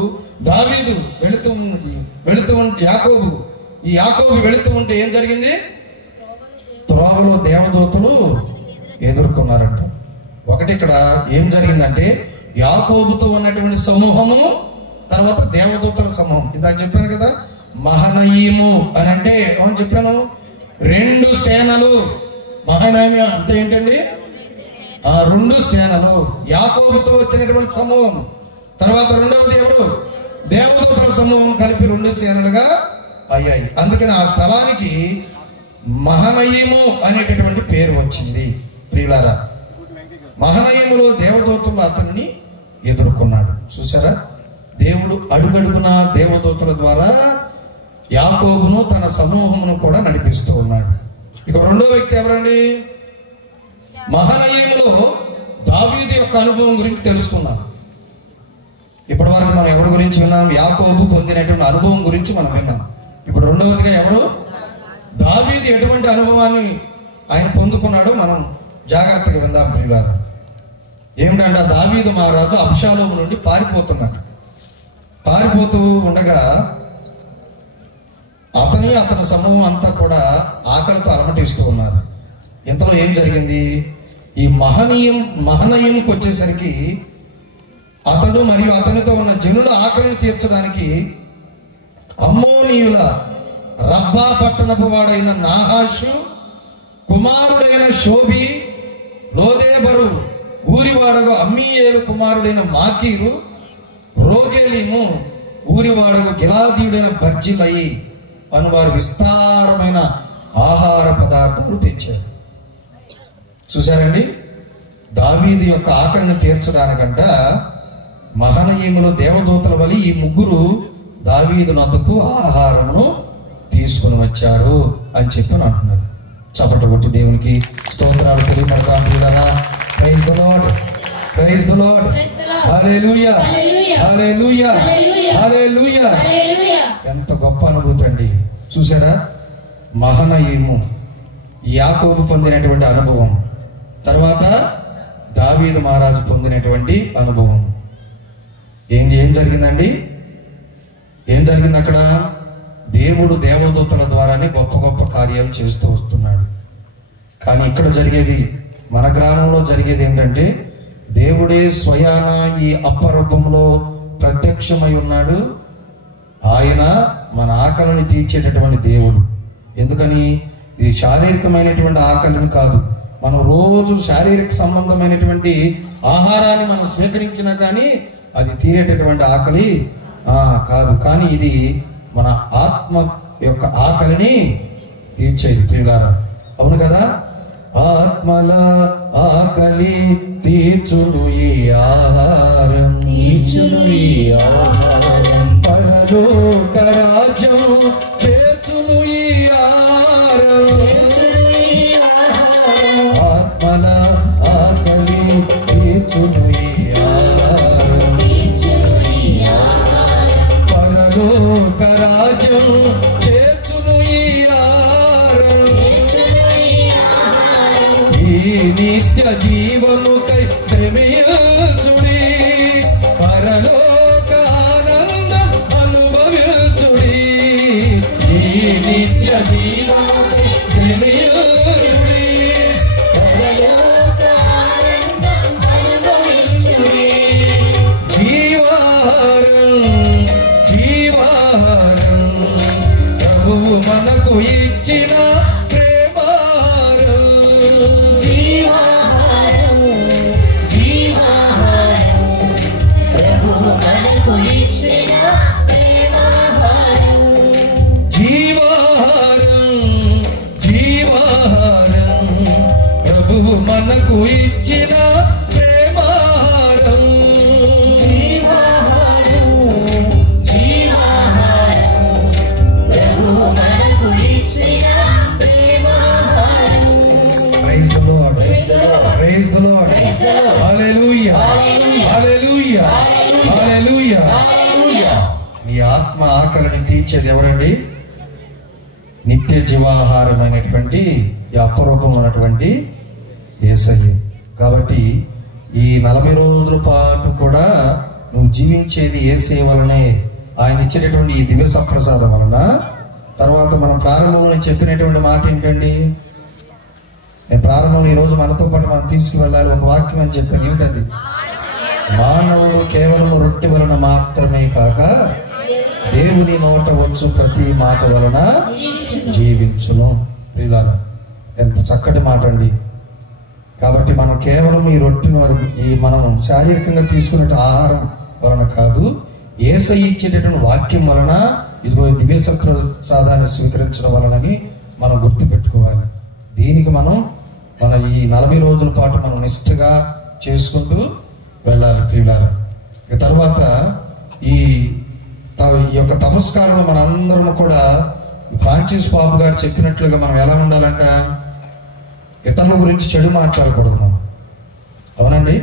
దావీదు వెళుతూ ఉంటే యాకోబు వెళుతూ ఉంటే ఏం జరిగింది? త్రోవలో దేవదూతలు ఎదుర్కొన్నారంట. ఒకటి ఇక్కడ ఏం జరిగిందంటే, యాకోబుతో ఉన్నటువంటి సమూహము, తర్వాత దేవదూతల సమూహం. ఇందాక చెప్పాను కదా, మహనయీము అని అంటే ఏమని చెప్పాను? 2 సేనలు. మహనయీము అంటే ఏంటండి? 2 సేనలు. యాకోబుతో వచ్చినటువంటి సమూహం. తర్వాత రెండవది ఎవరు? దేవదూతల సమూహం కలిపి 2 సేనలుగా అయ్యాయి. అందుకని ఆ స్థలానికి మహనయీము అనేటటువంటి పేరు వచ్చింది. ప్రియులారా, మహనయీములో దేవదూతలు అతన్ని ఎదుర్కొన్నాడు. చూసారా, దేవుడు అడుగడుగున దేవదూతల ద్వారా యాకోబును తన సమూహమును కూడా నడిపిస్తూ ఉన్నాడు. ఇక రెండో వ్యక్తి ఎవరండి? మహనయీములో దావీదు యొక్క అనుభవం గురించి తెలుసుకున్నాం. ఇప్పటి వరకు మనం ఎవరి గురించి విన్నాం? యాకోబు పొందినటువంటి అనుభవం గురించి మనం విన్నాం. ఇప్పుడు రెండవదిగా ఎవరు? దావీదు ఎటువంటి అనుభవాన్ని ఆయన పొందుకున్నాడో మనం జాగ్రత్తగా విందాం ప్రియులారా. ఏమిటంటే దావీదు మహారాజు అబ్షాలోము నుండి పారిపోతున్నాడు. పారిపోతూ ఉండగా అతని సమూహం అంతా కూడా ఆకలితో అలమటిస్తూ ఉన్నారు. ఇంతలో ఏం జరిగింది? ఈ మహనయీముకు వచ్చేసరికి అతడు మరియు అతనితో ఉన్న జనుల ఆకలిని తీర్చడానికి అమ్మోనీయుల రబ్బా పట్టణపు వాడైన నాహాషు కుమారుడైన షోబి, లోదేబరు ఊరివాడగు అమ్మీయేలు కుమారుడైన మాకీరు, రోగేలీము ఊరివాడగు గిలాదీయుడైన బర్జిలై అనువారు విస్తారమైన ఆహార పదార్థాలు తెచ్చారు. చూసారండి, దావీదు యొక్క ఆకలిని తీర్చడానికంట మహనయీములు దేవదూతల వలె ఈ ముగ్గురు దావీదు నొద్దకు ఆహారమును తీసుకుని వచ్చారు అని చెప్పి అంటున్నారు. చప్పట కొట్టి దేవునికి స్తోత్రాలు తెలియపడతాం. Praise the Lord, praise the Lord, hallelujah, hallelujah, hallelujah. ఎంత గొప్ప అనుభూతి అండి. చూసారా, మహనయీము యాకోబు పొందినటువంటి అనుభవం, తర్వాత దావీదు మహారాజు పొందినటువంటి అనుభవం. ఏం జరిగిందండి? ఏం జరిగింది అక్కడ? దేవుడు దేవదూతల ద్వారానే గొప్ప గొప్ప కార్యాలు చేస్తూ వస్తున్నాడు. కానీ ఇక్కడ జరిగేది, మన గ్రామంలో జరిగేది ఏంటంటే దేవుడే స్వయాన ఈ అప్పరూపంలో ప్రత్యక్షమై ఉన్నాడు. ఆయన మన ఆకలిని తీర్చేటటువంటి దేవుడు. ఎందుకని? ఇది శారీరకమైనటువంటి ఆకలిని కాదు. మనం రోజు శారీరక సంబంధమైనటువంటి ఆహారాన్ని మనం స్వీకరించినా కానీ అది తీరేటటువంటి ఆకలి కాదు. కానీ ఇది మన ఆత్మ యొక్క ఆకలిని తీర్చేది ప్రియులారా. అవును కదా? ఆత్మల ఆకలి తీర్చును ఈ ఆహారం, తీర్చును ఈ ఆహారం, పరలోక రాజ్యం చేర్చును ఈ ఆహారం, ఆత్మల ఆకలి తీర్చును ఈ ఆహారం, పరలోక రాజ్యం చేర్చును ఈ ఆహారం, ఈ నిత్య జీవముకై శ్రమించుడి, పరలోక ఆనందం అనుభవించుడి, ఈ నిత్య జీవముకై శ్రమించుడి, పరలోక ఆనందం అనుభవించుడి. జీవాహారం, జీవాహారం ప్రభువు మనకు ఇచ్చిన ప్రేమాహారం, జీవాహారము, జీవాహారము ప్రభువు మనకు ఇచ్చిన ప్రేమాహారము, జీవాహారం, జీవాహారం ప్రభువు మనకు ఇచ్చిన ప్రేమాహారం, జీవాహారము, జీవాహారము ప్రభువు మనకు ఇచ్చిన ప్రేమాహారము. Praise the Lord, praise the Lord, hallelujah, hallelujah, hallelujah. మీ ఆత్మ ఆకలిని తీర్చేది ఎవరండి? నిత్య జీవాహారమైనటువంటి ఈ అపరూపమైనటువంటి యేసయ్య. కాబట్టి ఈ 40 రోజుల పాటు కూడా నువ్వు జీవించేది యేసయ్య వలనే, ఆయన ఇచ్చేటటువంటి ఈ దివ్య సప్రసాదం వలన. తర్వాత మనం ప్రారంభంలో చెప్పినటువంటి మాట ఏంటండి? నేను ప్రారంభంలో ఈరోజు మనతో పాటు మనం తీసుకువెళ్ళాలి ఒక వాక్యం అని చెప్పాను. ఏమిటది? మానవుడు కేవలం రొట్టె వలన మాత్రమే కాక దేవుని నోట వచ్చు ప్రతి మాట వలన జీవించును. ప్రియులారా, ఎంత చక్కటి మాట అండి. కాబట్టి మనం కేవలం ఈ రొట్టెను ఈ మనం శారీరకంగా తీసుకునే ఆహారం వలన కాదు, యేసయ్య ఇచ్చేటటువంటి వాక్యం వలన, ఇదిగో దివ్య ప్రసాదాన్ని స్వీకరించడం వలనని మనం గుర్తుపెట్టుకోవాలి. దీనికి మన ఈ 40 రోజుల పాటు మనం నిష్ఠగా చేసుకుంటూ వెళ్ళాలి ప్రియులారా. తర్వాత ఈ యొక్క తపస్కాలంలో మనందరం కూడా ఫ్రాన్సిస్ పాపు గారు చెప్పినట్లుగా మనం ఎలా ఉండాలంట, ఇతరుల గురించి చెడు మాట్లాడకూడదు మనం. అవునండి,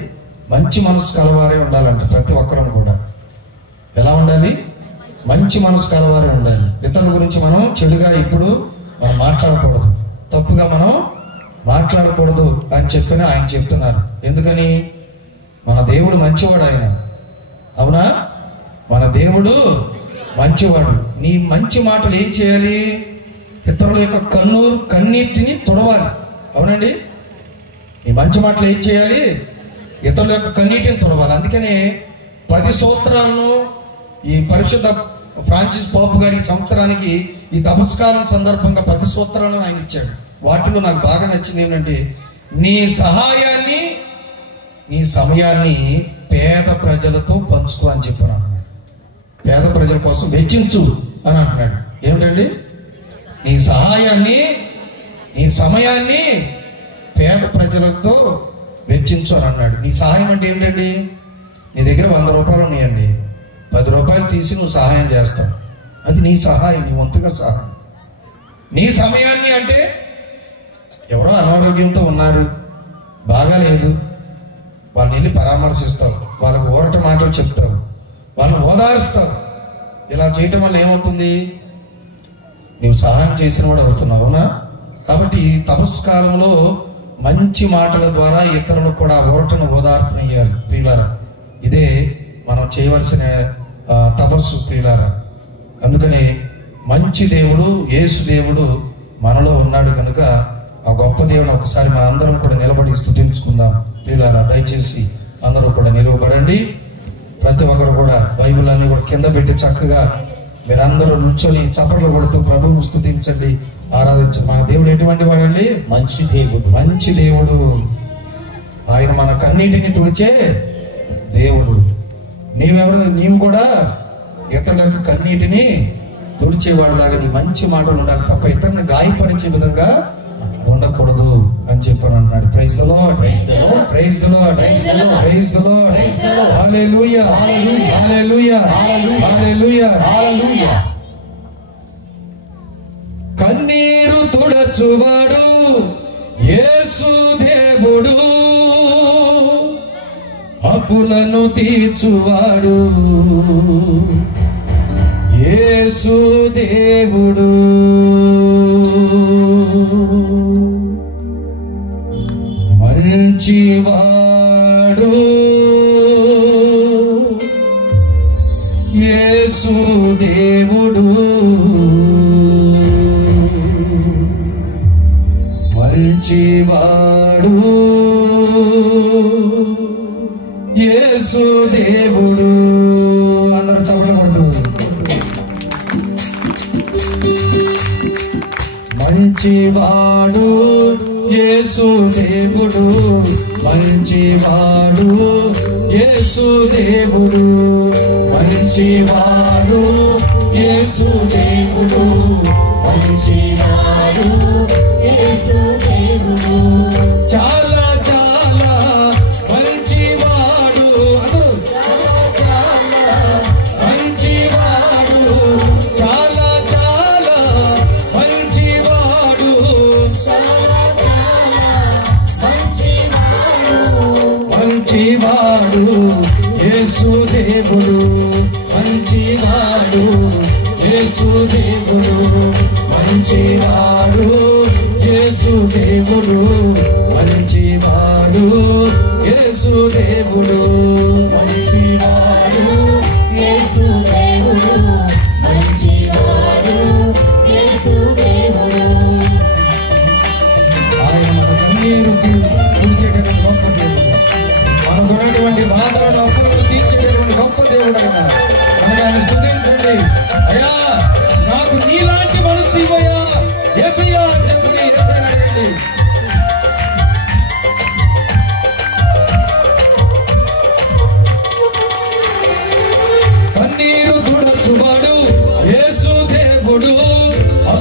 మంచి మనసు కలవారే ఉండాలంట. ప్రతి ఒక్కరం కూడా ఎలా ఉండాలి? మంచి మనసు కలవారే ఉండాలి. ఇతరుల గురించి మనం చెడుగా ఇప్పుడు మనం మాట్లాడకూడదు, తప్పుగా మనం మాట్లాడకూడదు అని చెప్పని ఆయన చెప్తున్నారు. ఎందుకని? మన దేవుడు మంచివాడు ఆయన. అవునా? మన దేవుడు మంచివాడు. నీ మంచి మాటలు ఏం చేయాలి? ఇతరుల యొక్క కన్నీటిని తుడవాలి. అవునండి, నీ మంచి మాటలు ఏం చేయాలి? ఇతరుల యొక్క కన్నీటిని తుడవాలి. అందుకనే 10 సూత్రాలను ఈ పరిశుద్ధ ఫ్రాన్సిస్ పాపు గారి సంవత్సరానికి ఈ తపస్కారం సందర్భంగా 10 సూత్రాలను ఆయన ఇచ్చాడు. వాటిలో నాకు బాగా నచ్చింది ఏంటంటే, నీ సహాయాన్ని నీ సమయాన్ని పేద ప్రజలతో పంచుకో అని చెప్పాను అన్నాడు. పేద ప్రజల కోసం వెచ్చించు అని అంటున్నాడు. ఏమిటండి? నీ సహాయాన్ని నీ సమయాన్ని పేద ప్రజలతో వెచ్చించు అని అన్నాడు. నీ సహాయం అంటే ఏంటండి? నీ దగ్గర 100 రూపాయలు ఉన్నాయండి, 10 రూపాయలు తీసి నువ్వు సహాయం చేస్తావు, అది నీ సహాయం, నీ వంతుగా సహాయం. నీ సమయాన్ని అంటే ఎవరో అనారోగ్యంతో ఉన్నారు, బాగాలేదు, వాళ్ళని వెళ్ళి పరామర్శిస్తావు, వాళ్ళకు ఊరట మాటలు చెప్తావు, వాళ్ళని ఓదారుస్తావు. ఇలా చేయటం వల్ల ఏమవుతుంది? నీవు సహాయం చేసిన వాడు అవుతున్నావు. అవునా? కాబట్టి ఈ తపస్కాలంలో మంచి మాటల ద్వారా ఇతరులకు కూడా ఊరటను ఓదార్పును ఇయ్యాలి ప్రియులారా. ఇదే మనం చేయవలసిన తపస్సు ప్రియులారా. అందుకనే మంచి దేవుడు యేసు దేవుడు మనలో ఉన్నాడు కనుక ఆ గొప్ప దేవుడు ఒకసారి మనందరం కూడా నిలబడి స్తుతించుకుందాం ప్రియులారా. దయచేసి అందరూ కూడా నిలవబడండి. ప్రతి ఒక్కరు కూడా బైబిల్ అన్ని కూడా కింద పెట్టి చక్కగా మీరందరూ నుంచొని చప్పట్లు కొడుతూ ప్రభువును స్తుతించండి, ఆరాధించండి. మన దేవుడు ఎటువంటి వాడండి? మంచి దేవుడు. మంచి దేవుడు. ఆయన మన కన్నీటిని తుడిచే దేవుడు. నీవు కూడా ఇతరుల యొక్క కన్నీటిని తుడిచేవాడులాగా నీ మంచి మాటలు ఉండాలి తప్ప ఇతరులను గాయపరిచే విధంగా ఉండకూడదు అని చెప్పాను అన్నాడు. Praise the Lord, praise the Lord, praise the Lord, praise the Lord, hallelujah, hallelujah, hallelujah, hallelujah. కన్నీరు తుడచువాడు యేసు దేవుడు, అప్పులను తీర్చువాడు యేసు దేవుడు. మంచివాడు యేసు దేవుడు, మంచివాడు యేసు దేవుడు. అందరూ చప్పట్లు కొడుతూ మంచివాడు యేసు దేవుడు, మంచివాడు యేసు దేవుడు, మంచివాడు యేసు దేవుడు, మంచివాడు యేసు దేవుడు. చాలా చాలా మంచివాడు, మంచివాడు, చాలా చాలా మంచివాడు, మంచివాడు యేసు దేవుడు, మంచివాడు యేసు దేవుడు, మంచివాడు యేసు దేవుడు, మంచివాడు యేసు దేవుడు, మంచివాడు యేసు దేవుడు, మంచివాడు యేసు దేవుడు. ఆయన మన కన్నీరు తీర్చేటటువంటి గొప్ప దేవుడు, మనకున్నటువంటి బాధలను అప్పులను తీర్చేటటువంటి గొప్ప దేవుడు కదా. మనకు ఆయన స్తుతించండి. అయ్యా నాకు నీలాంటి మనసు ఇవ్వయా,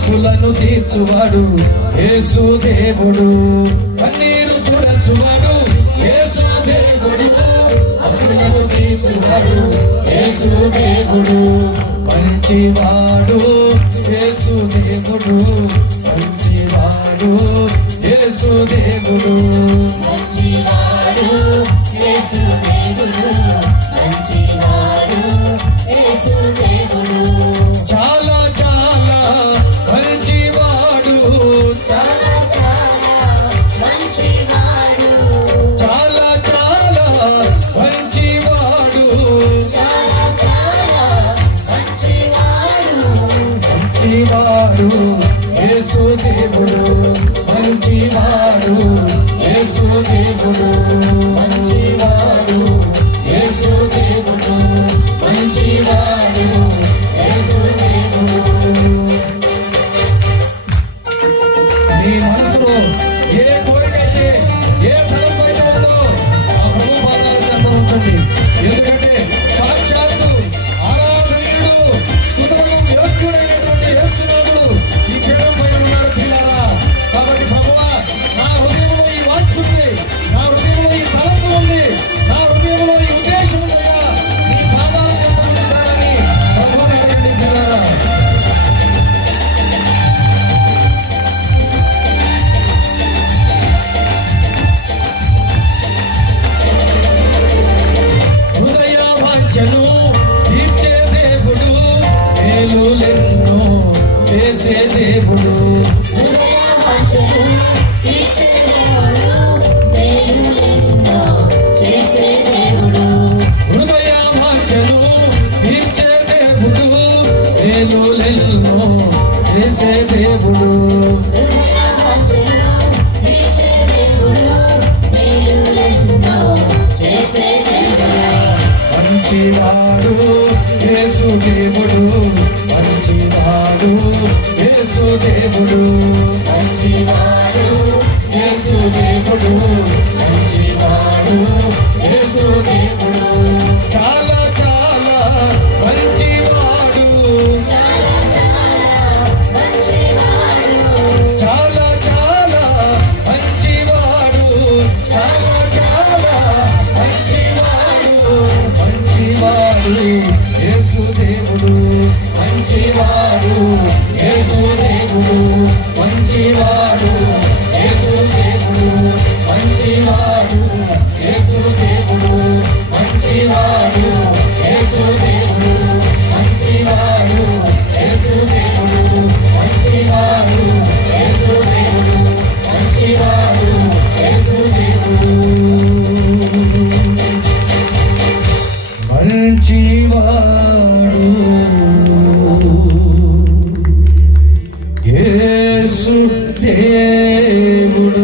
అప్పులను తీర్చువాడు యేసు దేవుడు, కన్నీరు తుడచువాడు యేసు దేవుడు, అప్పులను తీర్చువాడు యేసు దేవుడు, మంచివాడు యేసు దేవుడు, మంచివాడు యేసు దేవుడు, మంచివాడు యేసు దేవుడు, మంచివాడు యేసు దేవుడు, చాలా చాలా మంచివాడు, చాలా చాలా మంచివాడు, చాలా చాలా మంచివాడు, చాలా చాలా మంచివాడు, మంచివాడు యేసు దేవుడు, మంచివాడు యేసు దేవుడు, మంచివాడు యేసు దేవుడు, మంచివాడు యేసు దేవుడు. నీ మనసులో ఏ కోరికైతే ఏ తలంపైతే ఉందో ఆ ప్రభు పాదాల చెంత ఉంచండి. ఎందుకంటే సాక్షాత్తు ఆరాధనీయుడు స్తుతులకు యోగ్యుడైనటువంటి యేసునాథుడు ఈ పీఠంపై ఉన్నాడు పిల్లారా. కాబట్టి ప్రభువా, నా హృదయంలో ఈ వాక్యం ఉంది, నా హృదయంలో ఈ తలంపు ఉంది, నా హృదయంలో ఈ ఉద్దేశం ఉందయ్యా, నీ పాదాల చెంత ఉంచాలని ప్రభువుని అడగండి పిల్లారా. హృదయ వాంఛను తీర్చే దేవుడు, మేలులెన్నో చేసే దేవుడు, హృదయ వాంఛను తీర్చే దేవుడు, మేలులెన్నో చేసే దేవుడు, హృదయ వాంఛను తీర్చే దేవుడు, మేలులెన్నో చేసే దేవుడు, హృదయ వాంఛను తీర్చే దేవుడు, మేలులెన్నో చేసే దేవుడు, మంచివాడు యేసు దేవుడు, మంచివాడు యేసు దేవుడు, మంచివాడు యేసు దేవుడు, మంచివాడు యేసు దేవుడు, చాలా చాలా మంచివాడు, చాలా చాలా మంచివాడు, చాలా చాలా మంచివాడు, చాలా చాలా మంచివాడు, మంచివాడు యేసు దేవుడు, మంచివాడు యేసు దేవుడు, మంచివాడు యేసు దేవుడు, మంచివాడు యేసు దేవుడు, మంచివాడు యేసు దేవుడు, మంచివాడు యేసు దేవుడు, మంచివాడు యేసు దేవుడు, మంచివాడు యేసు దేవుడు, మంచివాడు యేసు దేవుడు.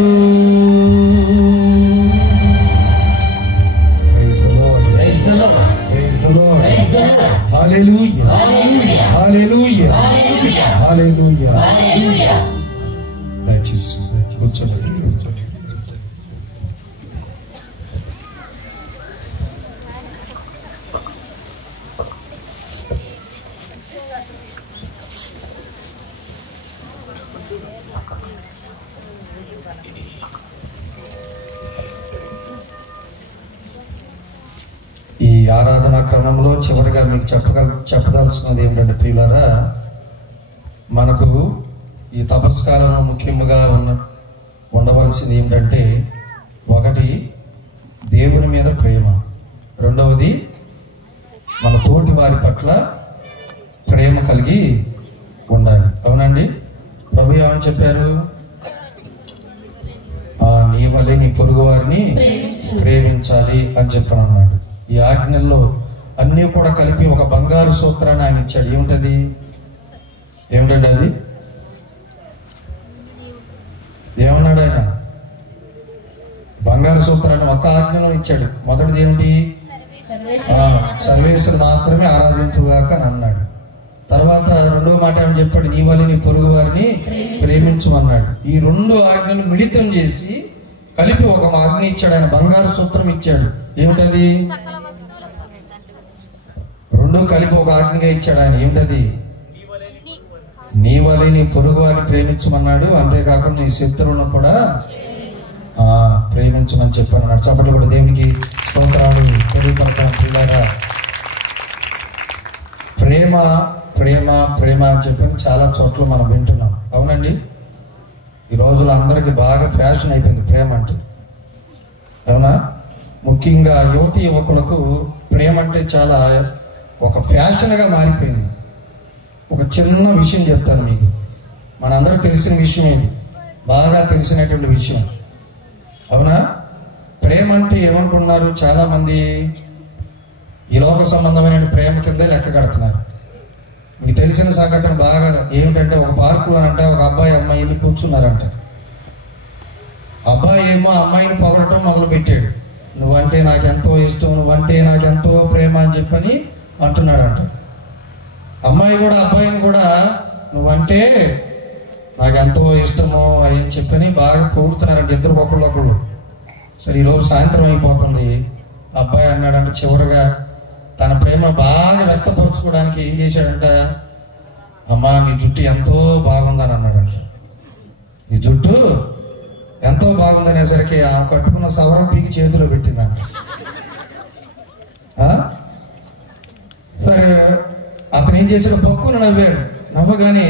Praise the Lord. Praise the Lord. Praise the Lord. Praise the Lord. Hallelujah. Hallelujah. Hallelujah. Hallelujah. Hallelujah. Hallelujah. దయచేసి కూర్చోండి, కూర్చోండి. ఈ ఆరాధన క్రమంలో చివరిగా మీకు చెప్పదలుచుకున్నది ఏమిటంటే ప్రియులారా, మనకు ఈ తపస్కాలంలో ముఖ్యంగా ఉండవలసింది ఏమిటంటే, ఒకటి దేవుని మీద ప్రేమ, రెండవది మన తోటి వారి పట్ల ప్రేమ కలిగి ఉండాలి. అవునండి, ప్రభు ఏమని చెప్పారు? నీ వల్లే నీ పొరుగు వారిని ప్రేమించాలి అని చెప్పని అన్నాడు. ఈ ఆజ్ఞల్లో అన్నీ కూడా కలిపి ఒక బంగారు సూత్రాన్ని ఆయన ఇచ్చాడు. ఏమిటది? ఏమిటండి అది? ఏమన్నాడు ఆయన? బంగారు సూత్రాన్ని ఒక ఆజ్ఞలో ఇచ్చాడు. మొదటిది ఏమిటి? సర్వేశ్వరు మాత్రమే ఆరాధించుగాక అని అన్నాడు. తర్వాత రెండో మాట ఏమని చెప్పాడు? నీ వల్ల నీ పొరుగు వారిని ప్రేమించమన్నాడు. ఈ రెండు ఆజ్ఞలు మిళితం చేసి కలిపి ఒక ఆజ్ఞ ఇచ్చాడు ఆయన. బంగారు సూత్రం ఇచ్చాడు. ఏమిటది? రెండు కలిపి ఒక ఆజ్ఞగా ఇచ్చాడు ఆయన. ఏమిటది? నీ వలె నీ పొరుగు వారిని ప్రేమించమన్నాడు, అంతేకాకుండా నీ శత్రువులను కూడా ప్రేమించమని చెప్పాను అన్నాడు. చప్పట్లు కూడా దేవునికి స్తోత్రాలు తెలియపడతాం. పిల్లారా, ప్రేమ ప్రేమ ప్రేమ అని చెప్పని చాలా చోట్ల మనం వింటున్నాం. అవునండి, ఈ రోజుల్లో అందరికీ బాగా ఫ్యాషన్ అయిపోయింది ప్రేమ అంటే. అవునా? ముఖ్యంగా యువతి యువకులకు ప్రేమ అంటే చాలా ఒక ఫ్యాషన్గా మారిపోయింది. ఒక చిన్న విషయం చెప్తాను మీకు, మనందరికీ తెలిసిన విషయం ఏంటి, బాగా తెలిసినటువంటి విషయం. అవునా? ప్రేమ అంటే ఏమనుకున్నారు చాలామంది, ఈ లోక సంబంధమైన ప్రేమ కింద లెక్క కడుతున్నారు. మీకు తెలిసిన సంఘటన బాగా ఏమిటంటే, ఒక పార్కు అని అంటే ఒక అబ్బాయి అమ్మాయి వెళ్ళి కూర్చున్నారంట. అబ్బాయి ఏమో అమ్మాయిని పొగడటం మొదలు పెట్టాడు. నువ్వంటే నాకెంతో ఇష్టం, నువ్వంటే నాకెంతో ప్రేమ అని చెప్పని అంటున్నాడంట. అమ్మాయి కూడా అబ్బాయిని కూడా నువ్వంటే నాకెంతో ఇష్టము అని చెప్పని బాగా పొగుడుతున్నారంట ఇద్దరు ఒకళ్ళు. సరే, ఈరోజు సాయంత్రం అయిపోతుంది. అబ్బాయి అన్నాడంటే చివరిగా తన ప్రేమ బాగా వ్యక్తపరచుకోవడానికి ఏం చేశాడంట, అమ్మా నీ జుట్టు ఎంతో బాగుందని అన్నాడంట. నీ జుట్టు ఎంతో బాగుందనేసరికి ఆమె కట్టుకున్న సవరం పీకి చేతిలో పెట్టిందంట. సరే, అతను ఏం చేశాడు, పక్కున నవ్వాడు. నవ్వగానే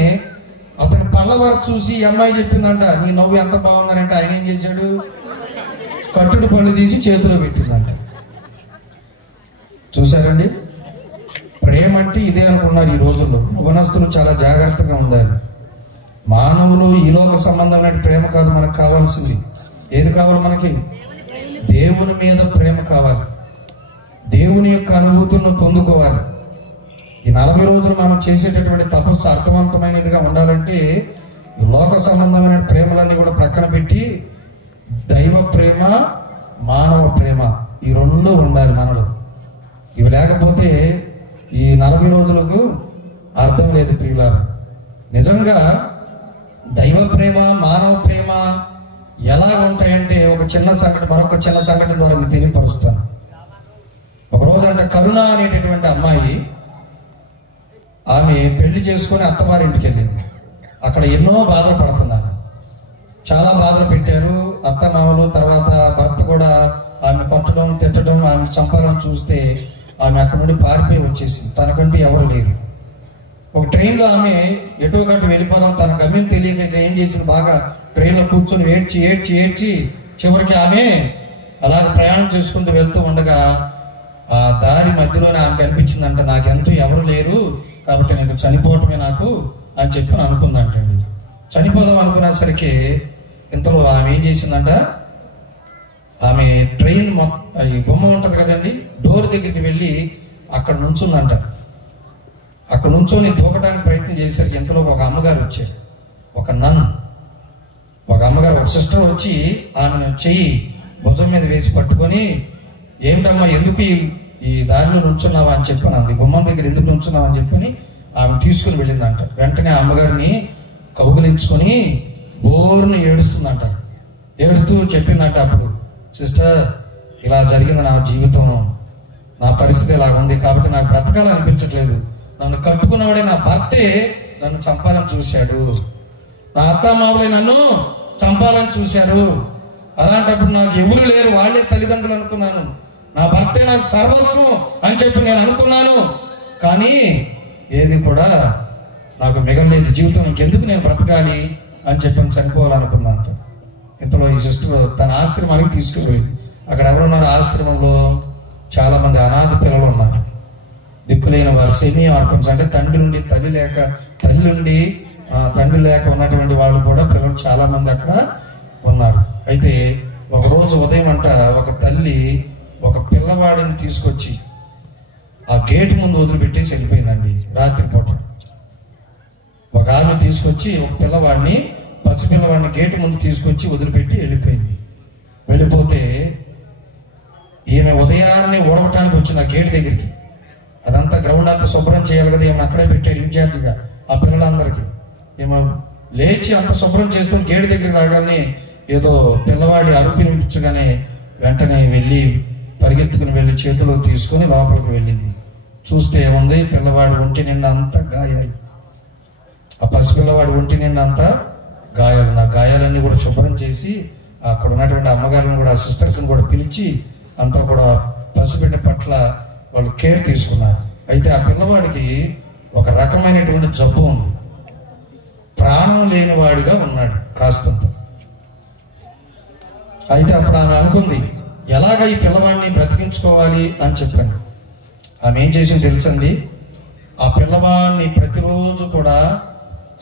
అతను పళ్ళ వరకు చూసి ఈ అమ్మాయి చెప్పిందంట నీ నవ్వు ఎంత బాగుందనంటే ఆయన ఏం చేశాడు, కట్టుడు పళ్ళు తీసి చేతిలో పెట్టిందంట. చూసారండి, ప్రేమ అంటే ఇదే అనుకున్నారు. ఈ రోజుల్లో యవ్వనస్తులు చాలా జాగ్రత్తగా ఉండాలి. మానవులు ఈ లోక సంబంధమైన ప్రేమ కాదు మనకు కావాల్సింది. ఏది కావాలి మనకి? దేవుని మీద ప్రేమ కావాలి, దేవుని యొక్క అనుభూతులను పొందుకోవాలి. ఈ 40 రోజులు మనం చేసేటటువంటి తపస్సు అర్థవంతమైనదిగా ఉండాలంటే ఈ లోక సంబంధమైన ప్రేమలన్నీ కూడా ప్రక్కన పెట్టి దైవ ప్రేమ, మానవ ప్రేమ ఈ రెండు ఉండాలి మనలో. ఇవి లేకపోతే ఈ 40 రోజులకు అర్థం లేదు ప్రియులారా. నిజంగా దైవ ప్రేమ, మానవ ప్రేమ ఎలా ఉంటాయంటే ఒక చిన్న సంఘటన, మరొక చిన్న సంఘటన ద్వారా మీకు తెలియపరుస్తాను. ఒకరోజు అంటే కరుణ అనేటటువంటి అమ్మాయి, ఆమె పెళ్లి చేసుకొని అత్తవారింటికి వెళ్ళింది. అక్కడ ఎన్నో బాధలు పడుతున్నారు, చాలా బాధలు పెట్టారు అత్త మామలు. తర్వాత భర్త కూడా ఆమె కొట్టడం, తిట్టడం, ఆమె చంపాలని చూస్తే ఆమె అక్కడ నుండి పారిపోయి వచ్చేసింది. తనకంటూ ఎవరు లేరు. ఒక ట్రైన్లో ఆమె ఎటో గట్టు వెళ్ళిపోదాం, తన గమ్యం తెలియక ఏం చేసింది, బాగా ట్రైన్లో కూర్చొని ఏడ్చి ఏడ్చి ఏడ్చి చివరికి ఆమె అలా ప్రయాణం చేసుకుంటూ వెళ్తూ ఉండగా ఆ దారి మధ్యలోనే ఆమె కనిపించిందంట, నాకెంతూ ఎవరు లేరు కాబట్టి నేను చనిపోవటమే నాకు అని చెప్పి అనుకుందంటండి. చనిపోదాం అనుకునేసరికి ఇంతలో ఆమె ఏం చేసిందంట, ఆమె ట్రైన్ ఈ బొమ్మ ఉంటుంది కదండి, డోర్ దగ్గరికి వెళ్ళి అక్కడ నుంచుందంట. అక్కడ నుంచొని దూకడానికి ప్రయత్నం చేసేసరికి ఇంతలో ఒక అమ్మగారు వచ్చారు, ఒక నన్, ఒక అమ్మగారు, ఒక సిస్టర్ వచ్చి ఆమెను చెయ్యి భుజం మీద వేసి పట్టుకొని, ఏమిటమ్మా ఎందుకు ఈ దారిలో నుంచున్నావా అని చెప్పాను, అంది గుమ్మం దగ్గర ఎందుకు నుంచున్నావా అని చెప్పని ఆమె తీసుకుని వెళ్ళిందంట. వెంటనే అమ్మగారిని కౌగులించుకొని బోరుని ఏడుస్తుందంట. ఏడుస్తూ చెప్పిందంట, అప్పుడు సిస్టర్ ఇలా జరిగింది నా జీవితం, నా పరిస్థితి ఇలా ఉంది కాబట్టి నాకు బ్రతకాలనిపించట్లేదు. నన్ను కట్టుకున్నవాడే నా భర్తే నన్ను చంపాలని చూశాడు, నా అత్తమామలే నన్ను చంపాలని చూశారు. అలాంటప్పుడు నాకు ఎవరు లేరు, వాళ్ళే తల్లిదండ్రులు అనుకున్నాను, నా భర్తే నాకు సర్వస్వం అని చెప్పి నేను అనుకున్నాను. కానీ ఏది కూడా నాకు మిగలలేదు, జీవితం ఇంకెందుకు నేను బ్రతకాలి అని చెప్పి చనిపోవాలనుకున్నాను. ఇంతలో ఈ సిస్టర్ తన ఆశ్రమానికి తీసుకుపోయింది. అక్కడ ఎవరున్నారు, ఆశ్రమంలో చాలా మంది అనాథ పిల్లలు ఉన్నారు, దిక్కులేని వారు, సెమీ ఆర్ఫన్స్ అంటే తండ్రి నుండి తల్లి లేక, తల్లి నుండి తండ్రి లేక ఉన్నటువంటి వాళ్ళు కూడా పిల్లలు చాలా మంది అక్కడ ఉన్నారు. అయితే ఒకరోజు ఉదయం అంట ఒక తల్లి ఒక పిల్లవాడిని తీసుకొచ్చి ఆ గేటు ముందు వదిలిపెట్టేసి వెళ్ళిపోయిందండి. రాత్రిపూట ఒక ఆమె తీసుకొచ్చి ఒక పిల్లవాడిని, పసిపిల్లవాడిని గేటు ముందు తీసుకొచ్చి వదిలిపెట్టి వెళ్ళిపోయింది. వెళ్ళిపోతే ఈమె ఉదయాన్నే ఓడవటానికి వచ్చింది ఆ గేటు దగ్గరికి. అదంతా గ్రౌండ్ అంతా శుభ్రం చేయాలి కదా, ఏమైనా అక్కడే పెట్టారు ఇన్ఛార్జిగా ఆ పిల్లలందరికీ. ఏమో లేచి అంత శుభ్రం చేసుకొని గేటు దగ్గరికి రాగానే ఏదో పిల్లవాడి అరుపు వినిపించగానే వెంటనే వెళ్ళి పరిగెత్తుకుని వెళ్ళి చేతిలో తీసుకొని లోపలికి వెళ్ళింది. చూస్తే ఏముంది, పిల్లవాడు ఒంటి నిండా అంతా గాయాలు. ఆ పసిపిల్లవాడి ఒంటి నిండా అంతా గాయాలు. నా గాయాలన్నీ కూడా శుభ్రం చేసి అక్కడ ఉన్నటువంటి అమ్మగారిని కూడా, సిస్టర్స్ని కూడా పిలిచి అంతా కూడా పసిబిడ్డ పట్ల వాళ్ళు కేర్ తీసుకున్నారు. అయితే ఆ పిల్లవాడికి ఒక రకమైనటువంటి జబ్బు ఉంది, ప్రాణం లేనివాడిగా ఉన్నాడు కాస్తంత. అయితే అప్పుడు ఆమె అనుకుంది, ఎలాగ ఈ పిల్లవాడిని బ్రతికించుకోవాలి అని చెప్పాను. ఆమె ఏం చేసింది తెలుసండి, ఆ పిల్లవాడిని ప్రతిరోజు కూడా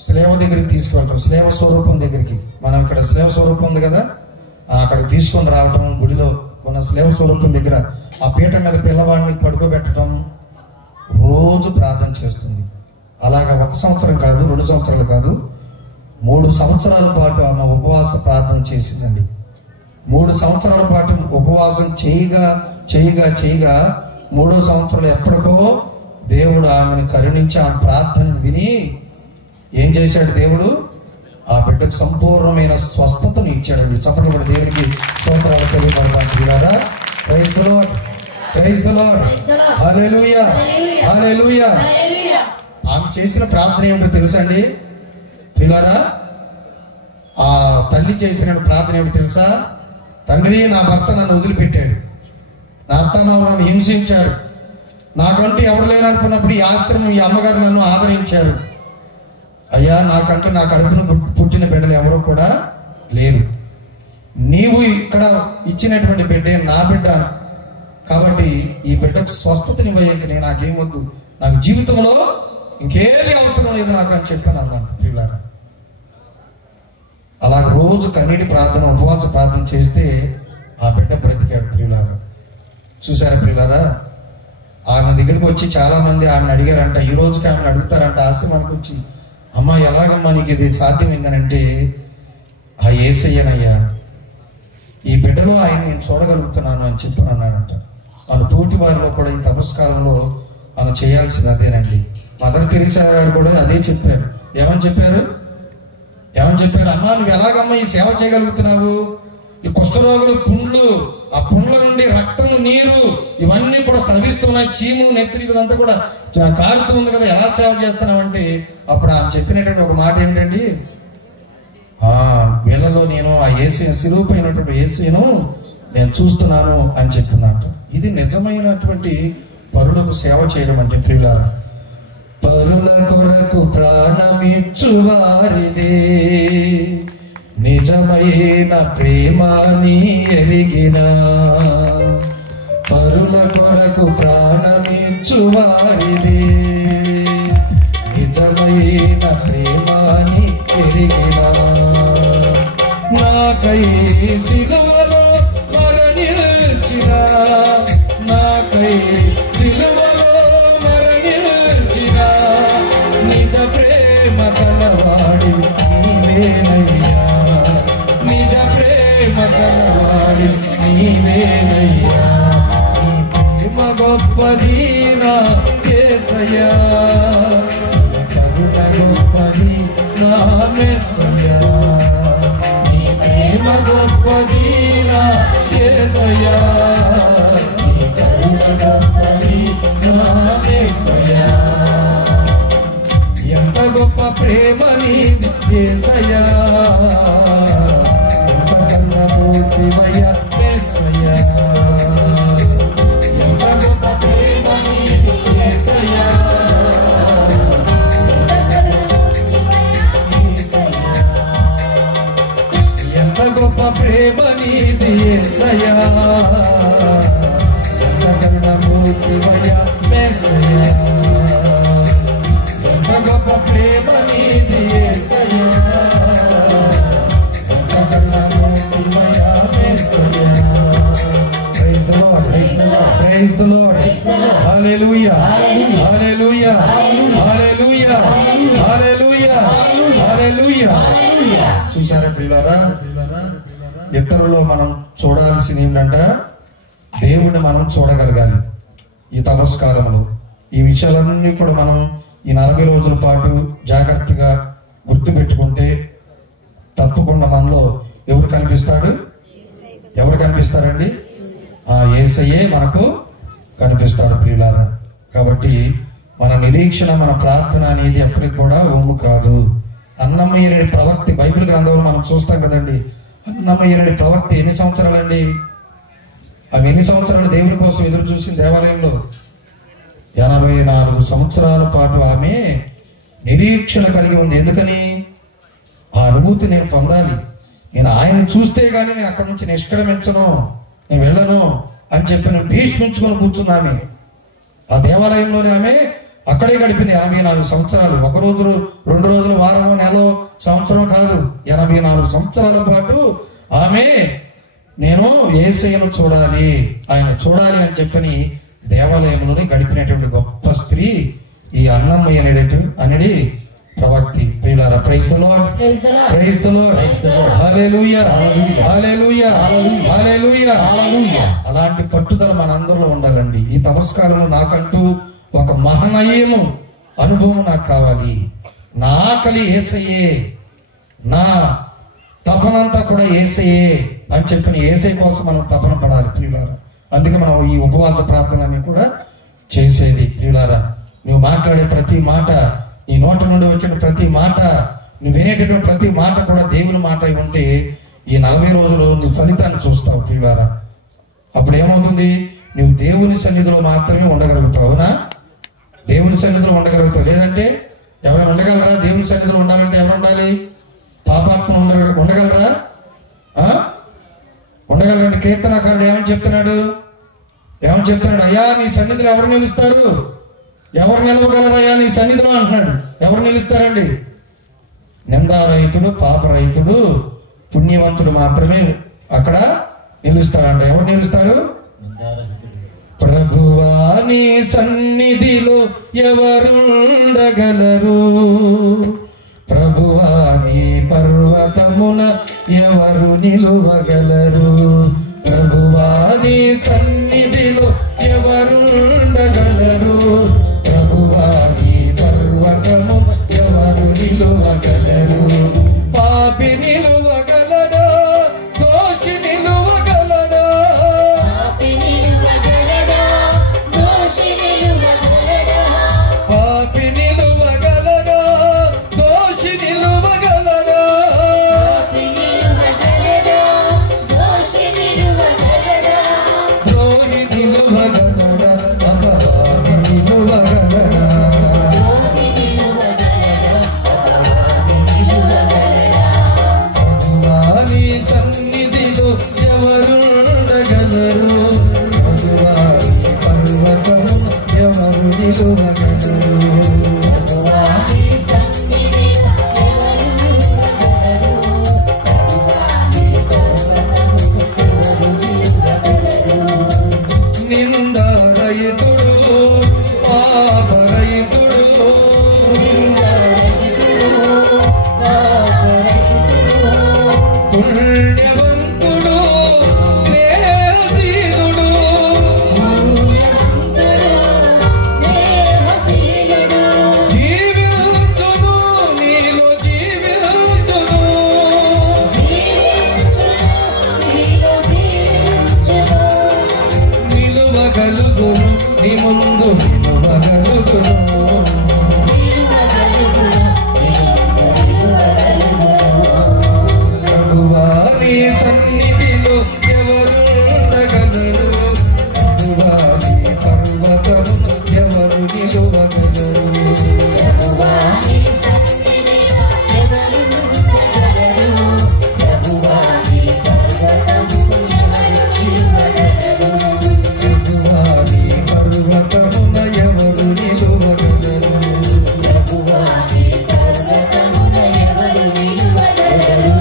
స్లేవ దగ్గరికి తీసుకెళ్తాం, స్లేవ స్వరూపం దగ్గరికి. మనం ఇక్కడ స్లేవ స్వరూపం ఉంది కదా, అక్కడ తీసుకొని రావటం, గుడిలో ఉన్న స్లేవ స్వరూపం దగ్గర ఆ పీట మీద పిల్లవాడిని పడుకోబెట్టడం, రోజు ప్రార్థన చేస్తుంది. అలాగా 1 సంవత్సరం కాదు, 2 సంవత్సరాలు కాదు, 3 సంవత్సరాల పాటు ఆమె ఉపవాస ప్రార్థన చేసిందండి. 3 సంవత్సరాల పాటు ఉపవాసం చేయగా 3వ సంవత్సరాలు ఎప్పటికో దేవుడు ఆమెను కరుణించి ఆమె ప్రార్థనను విని ఏం చేశాడు, దేవుడు ఆ బిడ్డకు సంపూర్ణమైన స్వస్థతను ఇచ్చాడండి. చప్పట్లు కూడా దేవునికి స్తోత్రాలు తెలియపడతారా. Praise the Lord, praise the Lord, hallelujah, hallelujah. ఆమె చేసిన ప్రార్థన ఏమిటో తెలుసండి ప్రియులారా? ఆ తల్లి చేసిన ప్రార్థన ఏమిటో తెలుసా? తండ్రి, నా భర్త నన్ను వదిలిపెట్టాడు, నా అత్తమామ నన్ను హింసించారు, నాకంటూ ఎవరు లేననుకున్నప్పుడు ఈ ఆశ్రమం, ఈ అమ్మగారు నన్ను ఆదరించారు. అయ్యా, నాకంటూ నా కడుపును పుట్టిన బిడ్డలు ఎవరో కూడా లేరు. నీవు ఇక్కడ ఇచ్చినటువంటి బిడ్డే నా బిడ్డ, కాబట్టి ఈ బిడ్డకు స్వస్థతనివ్వయ్యాక నేను నాకేమొద్దు, నాకు జీవితంలో ఇంకేది అవసరం లేదు నాకు అని చెప్పాను అన్నమాట ప్రియులారా. అలా రోజు కన్నీటి ప్రార్థన, ఉపవాస ప్రార్థన చేస్తే ఆ బిడ్డ బ్రతికాడు ప్రియులారా. చూసారా ప్రియులారా? ఆమె దగ్గరికి వచ్చి చాలా మంది ఆమెను అడిగారంట, ఈ రోజుకి ఆమెను అడుగుతారంట ఆశ్రమానికి వచ్చి, అమ్మ ఎలాగమ్మా నీకు ఇది సాధ్యమైందనంటే, ఆ యేసయ్యనయ్యా, ఈ బిడ్డలో ఆయన నేను చూడగలుగుతున్నాను అని చెప్పి అన్నాడంట. మన తోటి వారిలో కూడా ఈ తపస్కాలంలో మనం చేయాల్సింది అదేనండి. మదర్ తెరీసా గారు కూడా అదే చెప్పారు. ఏమని చెప్పారు? అమ్మా, నువ్వు ఎలాగమ్మా ఈ సేవ చేయగలుగుతున్నావు? ఈ కుష్ఠరోగులు పుండ్లు, ఆ పుండ్ల నుండి రక్తం, నీరు ఇవన్నీ కూడా స్రవిస్తున్నాయి, చీము నెత్తిరి ఇదంతా కూడా కారుతుంది కదా, ఎలా సేవ చేస్తున్నావంటే అప్పుడు ఆమె చెప్పినటువంటి ఒక మాట ఏంటండి, వీళ్ళలో నేను ఆ యేసు సిలువపైనటువంటి యేసును నేను చూస్తున్నాను అని చెప్తున్నట్టు. ఇది నిజమైనటువంటి పరులకు సేవ చేయడం అంటే ప్రియులారా. పరుల కొరకు ప్రాణమిచ్చు వారిదే నిజమైన ప్రేమని ఎరిగిన, పరుల కొరకు ప్రాణమిచ్చు వారిదే నిజమైన ప్రేమని ఎరిగిన, నాకై సిలువలో మరణించిన, నాకై సిలువలో మరణించిన నిజ ప్రేమ కలవాడి నీవేనయ్యా, నిజ ప్రేమ కలవాడి నీవేనయ్యా. నీ ప్రేమ గొప్పది నా యేసయ్యా, కరుణ గొప్పది నా మెస్సయ్యా, నీ ప్రేమ గొప్పది నా యేసయ్యా, నీ కరుణ గొప్పది నా మెస్సయ్యా. ఎంత గొప్ప ప్రేమ నీది యేసయ్యా, ఎంత కరుణమూర్తివయ్యా మెస్సయ్యా, ఎంత గొప్ప ప్రేమ నీది యేసయ్యా, ఎంత గొప్ప ప్రేమ నీది యేసయ్యా, ఎంత కరుణమూర్తివయ్యా మెస్సయ్యా, ఎంత గొప్ప ప్రేమ నీది యేసయ్యా, ఎంత కరుణమూర్తివయ్యా మెస్సయ్యా. Praise the Lord, praise the Lord, praise the Lord, hallelujah, hallelujah, hallelujah, hallelujah, hallelujah. చూసారా ప్రియులారా? ఇతరుల్లో మనం చూడాల్సింది ఏంటంటే దేవుడిని మనం చూడగలగాలి. ఈ తపస్కాలంలో ఈ విషయాలన్నీ కూడా మనం ఈ 40 రోజుల పాటు జాగ్రత్తగా గుర్తుపెట్టుకుంటే తప్పకుండా మనలో ఎవరు కనిపిస్తాడు? ఎవరు కనిపిస్తారండి? యేసయ్యే మనకు కనిపిస్తాడు ప్రియులారా. కాబట్టి మన నిరీక్షణ, మన ప్రార్థన అనేది ఎప్పటికి కూడా ఒమ్ము కాదు. అన్నమయ్య ప్రవక్తి బైబిల్ గ్రంథంలో మనం చూస్తాం కదండి. అన్నమయ్య ప్రవక్తి ఎన్ని సంవత్సరాలండి? అవి ఎన్ని సంవత్సరాలు దేవుని కోసం ఎదురు చూసిన దేవాలయంలో? 84 సంవత్సరాల పాటు ఆమె నిరీక్షణ కలిగి ఉంది. ఎందుకని? ఆ అనుభూతి నేను పొందాలి, నేను ఆయన చూస్తే గానీ నేను అక్కడి నుంచి నిష్క్రమించను, నేను వెళ్ళను అని చెప్పి నేను భీష్మించుకొని కూర్చున్నా. ఆమె ఆ దేవాలయంలోనే ఆమె అక్కడే గడిపింది 84 సంవత్సరాలు. ఒక రోజు, 2 రోజులు, వారమో, నెలలో, సంవత్సరం కాదు, 84 సంవత్సరాల పాటు ఆమె నేను యేసయ్యను చూడాలి, ఆయన చూడాలి అని చెప్పని దేవాలయంలోనే గడిపినటువంటి గొప్ప స్త్రీ ఈ అన్నమయ్య అనేది ప్రవక్తి. ప్రియులారా, praise the Lord, praise the Lord, hallelujah, hallelujah, hallelujah. అలాంటి పట్టుదల మనందరిలో ఉండాలండి. ఈ తపస్కాలంలో నాకంటూ ఒక మహనీయము అనుభవం నాకు కావాలి. నా ఆకలి యేసయ్యే, నా తపనంతా కూడా యేసయ్యే అని చెప్పిన యేసయ్య కోసం మనం తపన పడాలి ప్రియులారా. అందుకే మనం ఈ ఉపవాస ప్రార్థనని కూడా చేసేది. ప్రియులారా, నువ్వు మాట్లాడే ప్రతి మాట, నీ నోటి నుండి వచ్చిన ప్రతి మాట, నువ్వు వినేటటువంటి ప్రతి మాట కూడా దేవుని మాట అయి ఉంటే ఈ 40 రోజులు నువ్వు ఫలితాన్ని చూస్తావు ప్రియులారా. అప్పుడు ఏమవుతుంది? నువ్వు దేవుని సన్నిధిలో మాత్రమే ఉండగలుగుతావు. అవునా? దేవుని సన్నిధిలో ఉండగలుగుతావు. లేదంటే ఎవరైనా ఉండగలరా? దేవుని సన్నిధిలో ఉండాలంటే ఎవరు ఉండాలి? పాపాత్మ ఉండగలరా? ఉండగలరండి. కీర్తనకారుడు ఏమని చెప్తున్నాడు? అయ్యా నీ సన్నిధిలో ఎవరు నిలుస్తారు? ఎవరు నిలవగలరయ్యా నీ సన్నిధిలో అంటున్నాడు. ఎవరు నిలుస్తారండి? నిందారహితుడు, పాపరహితుడు, పుణ్యవంతుడు మాత్రమే అక్కడ నిలుస్తారంట. ఎవరు నిలుస్తారు? ప్రభువా నీ సన్నిధిలో ఎవరుండగలరు? ప్రభువా నీ పర్వతమున ఎవరు నిలువగలరు? ప్రభువా నీ సన్నిధిలో ఎవరుండగలరు? ప్రభువా నీ పర్వతము ఎవరు నిలువగలరు? పాపి నిలువగలడా? దోషి నిలువగలడా? పాపి నిలువగలడా? దోషి నిలువగలడా? పాపి నిలువగలడా? దోషి నిలువగలడా? పాపి నిలువగలడా? దోషి నిలువగలడా? ద్రోహి నిలువగలడా? అపరాధి నిలువగలడా? ద్రోహి నిలువగలడా? అపరాధి నిలువగలడా? ప్రభువా నీ సన్నిధిలో ఎవరుండగలరు? ప్రభువా నీ పర్వతము ఎవరు నిలువగలరు? ప్రభువా నీ సన్నిధిలో ఎవరు నిలువగలరు? ప్రభువా నీ పర్వతము ఎవరు నిలువగలరు? నిందారహితుడు, పాపరహితుడు, పుణ్యవంతుడు, స్నేహశీలుడు, జీవించును, నీలో జీవించును, నిలువగలుగును, నీ ముందు నిలువగలుగును. ప్రభువా నీ సన్నిధిలో ఎవరుండగలరు? ప్రభువా నీ పర్వతము ఎవరు నిలువగలరు? ప్రభువా నీ సన్నిధిలో ఎవరుండగలరు? ప్రభువా నీ పర్వతము ఎవరు నిలువగలరు? ప్రభువా నీ పర్వతమున ఎవరు నిలువగలరు? ప్రభువా నీ పర్వతమున ఎవరు నిలువగలరు?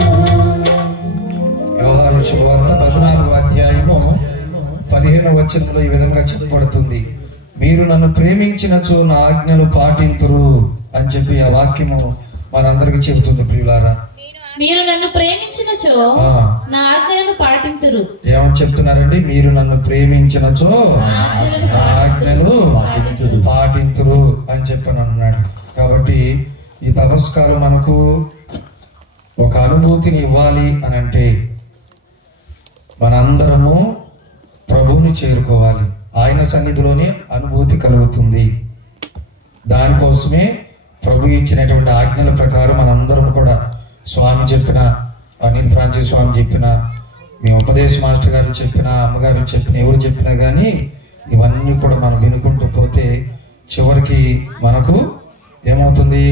యోహాను శుభవార్త 14వ అధ్యాయము 15వ వచనంలో ఈ విధంగా చెప్పబడుతుంది. మీరు నన్ను ప్రేమించినచో నా ఆజ్ఞలు పాటింతురు అని చెప్పి ఆ వాక్యము మనందరికి చెబుతుంది. ప్రియులారా, మీరు నన్ను ప్రేమించినచో నా ఆజ్ఞలను పాటింతురు. ఏమని చెప్తున్నారండి? మీరు నన్ను ప్రేమించినచో నా ఆజ్ఞలు పాటింతురు అని చెప్పని అన్నాడు. కాబట్టి ఈ తపస్కాలం మనకు ఒక అనుభూతిని ఇవ్వాలి అని అంటే మనందరము ప్రభువుని చేరుకోవాలి. ఆయన సన్నిధిలోనే అనుభూతి కలుగుతుంది. దానికోసమే ప్రభు ఇచ్చినటువంటి ఆజ్ఞల ప్రకారం మనందరం కూడా స్వామి చెప్పిన, అనిల్ ఫ్రాన్సిస్ స్వామి చెప్పిన, మీ ఉపదేశ మాస్టర్ గారు చెప్పిన, అమ్మగారు చెప్పిన, ఎవరు చెప్పినా కానీ ఇవన్నీ కూడా మనం వినుకుంటూ పోతే చివరికి మనకు ఏమవుతుంది?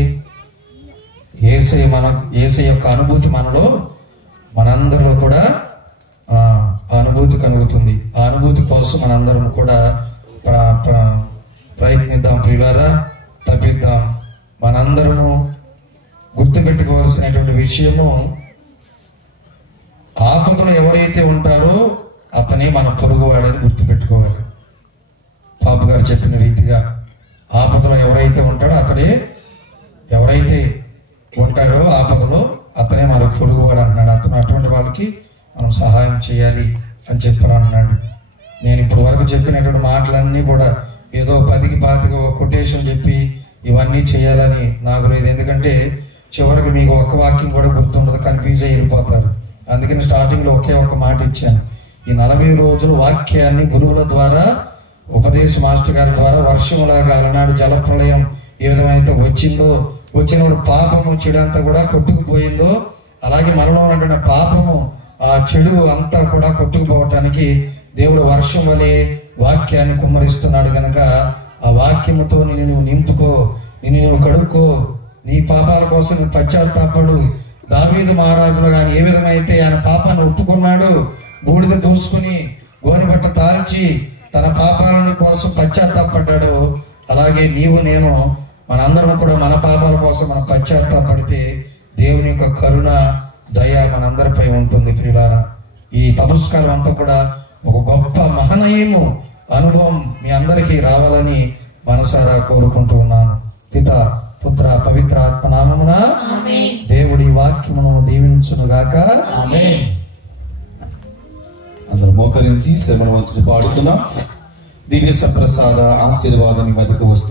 యేసయ్య యొక్క అనుభూతి మనలో, మనందరిలో కూడా అనుభూతి కలుగుతుంది. ఆ అనుభూతి కోసం మనందరం కూడా ప్రయత్నిద్దాం ప్రియులారా, తప్పిద్దాం. మనందరము గుర్తుపెట్టుకోవాల్సినటువంటి విషయము, ఆపదలో ఎవరైతే ఉంటారో అతనే మన పొరుగువాడని గుర్తుపెట్టుకోవాలి. పాప గారు చెప్పిన రీతిగా ఆపదలో ఎవరైతే ఉంటాడో ఎవరైతే ఉంటాడో ఆపదలో అతనే మన పొరుగువాడు అంటున్నాడు. అటువంటి వాళ్ళకి మనం సహాయం చేయాలి అని చెప్పారు అన్నాడు. నేను ఇప్పుడు వరకు చెప్పినటువంటి మాటలన్నీ కూడా ఏదో 10కి 25 కొటేషన్ చెప్పి ఇవన్నీ చేయాలని నాకు లేదు. ఎందుకంటే చివరికి మీకు ఒక్క వాక్యం కూడా గుర్తుండదు, కన్ఫ్యూజ్ అయ్యి వెళ్ళిపోతారు. అందుకని స్టార్టింగ్లో ఒకే ఒక మాట ఇచ్చాను. ఈ 40 రోజులు వాక్యాన్ని గురువుల ద్వారా, ఉపదేశ మాస్టర్ గారి ద్వారా వర్షంలాగా అలనాడు జలప్రలయం ఏ విధమైతే వచ్చినప్పుడు పాపము చెడు కూడా కొట్టుకుపోయిందో, అలాగే మనలో ఉన్నటువంటి పాపము, ఆ చెడు అంతా కూడా కొట్టుకుపోవటానికి దేవుడు వర్షం వలె వాక్యాన్ని కుమ్మరిస్తున్నాడు కనుక ఆ వాక్యముతో నువ్వు నింపుకో, నువ్వు కడుక్కో, నీ పాపాల కోసం నువ్వు పశ్చాత్తాపడు. దావీదు మహారాజులో కానీ ఏ విధమైతే ఆయన పాపాన్ని ఒప్పుకున్నాడు, బూడిద పూసుకుని గోనెపట్ట తాల్చి తన పాపాల కోసం పశ్చాత్తాపడ్డాడు, అలాగే నీవు నేను మనందరం కూడా మన పాపాల కోసం మనం పశ్చాత్తాపడితే దేవుని యొక్క కరుణ, దయ మనందరిపై ఉంటుంది. ప్రియులారా, ఈ తపస్కాలం అంతా కూడా ఒక గొప్ప మహనీయము అనుభవం మీ అందరికీ రావాలని మనసారా కోరుకుంటూ ఉన్నాను. పిత, పుత్ర, పవిత్ర ఆత్మ నామమున దేవుడి వాక్యమును దీవించును గాక. అందరూ మోకరించి శ్రమను వంచుని పాడుతున్నాం. దివ్య సప్రసాద ఆశీర్వాదం మధ్యకు వస్తుంది.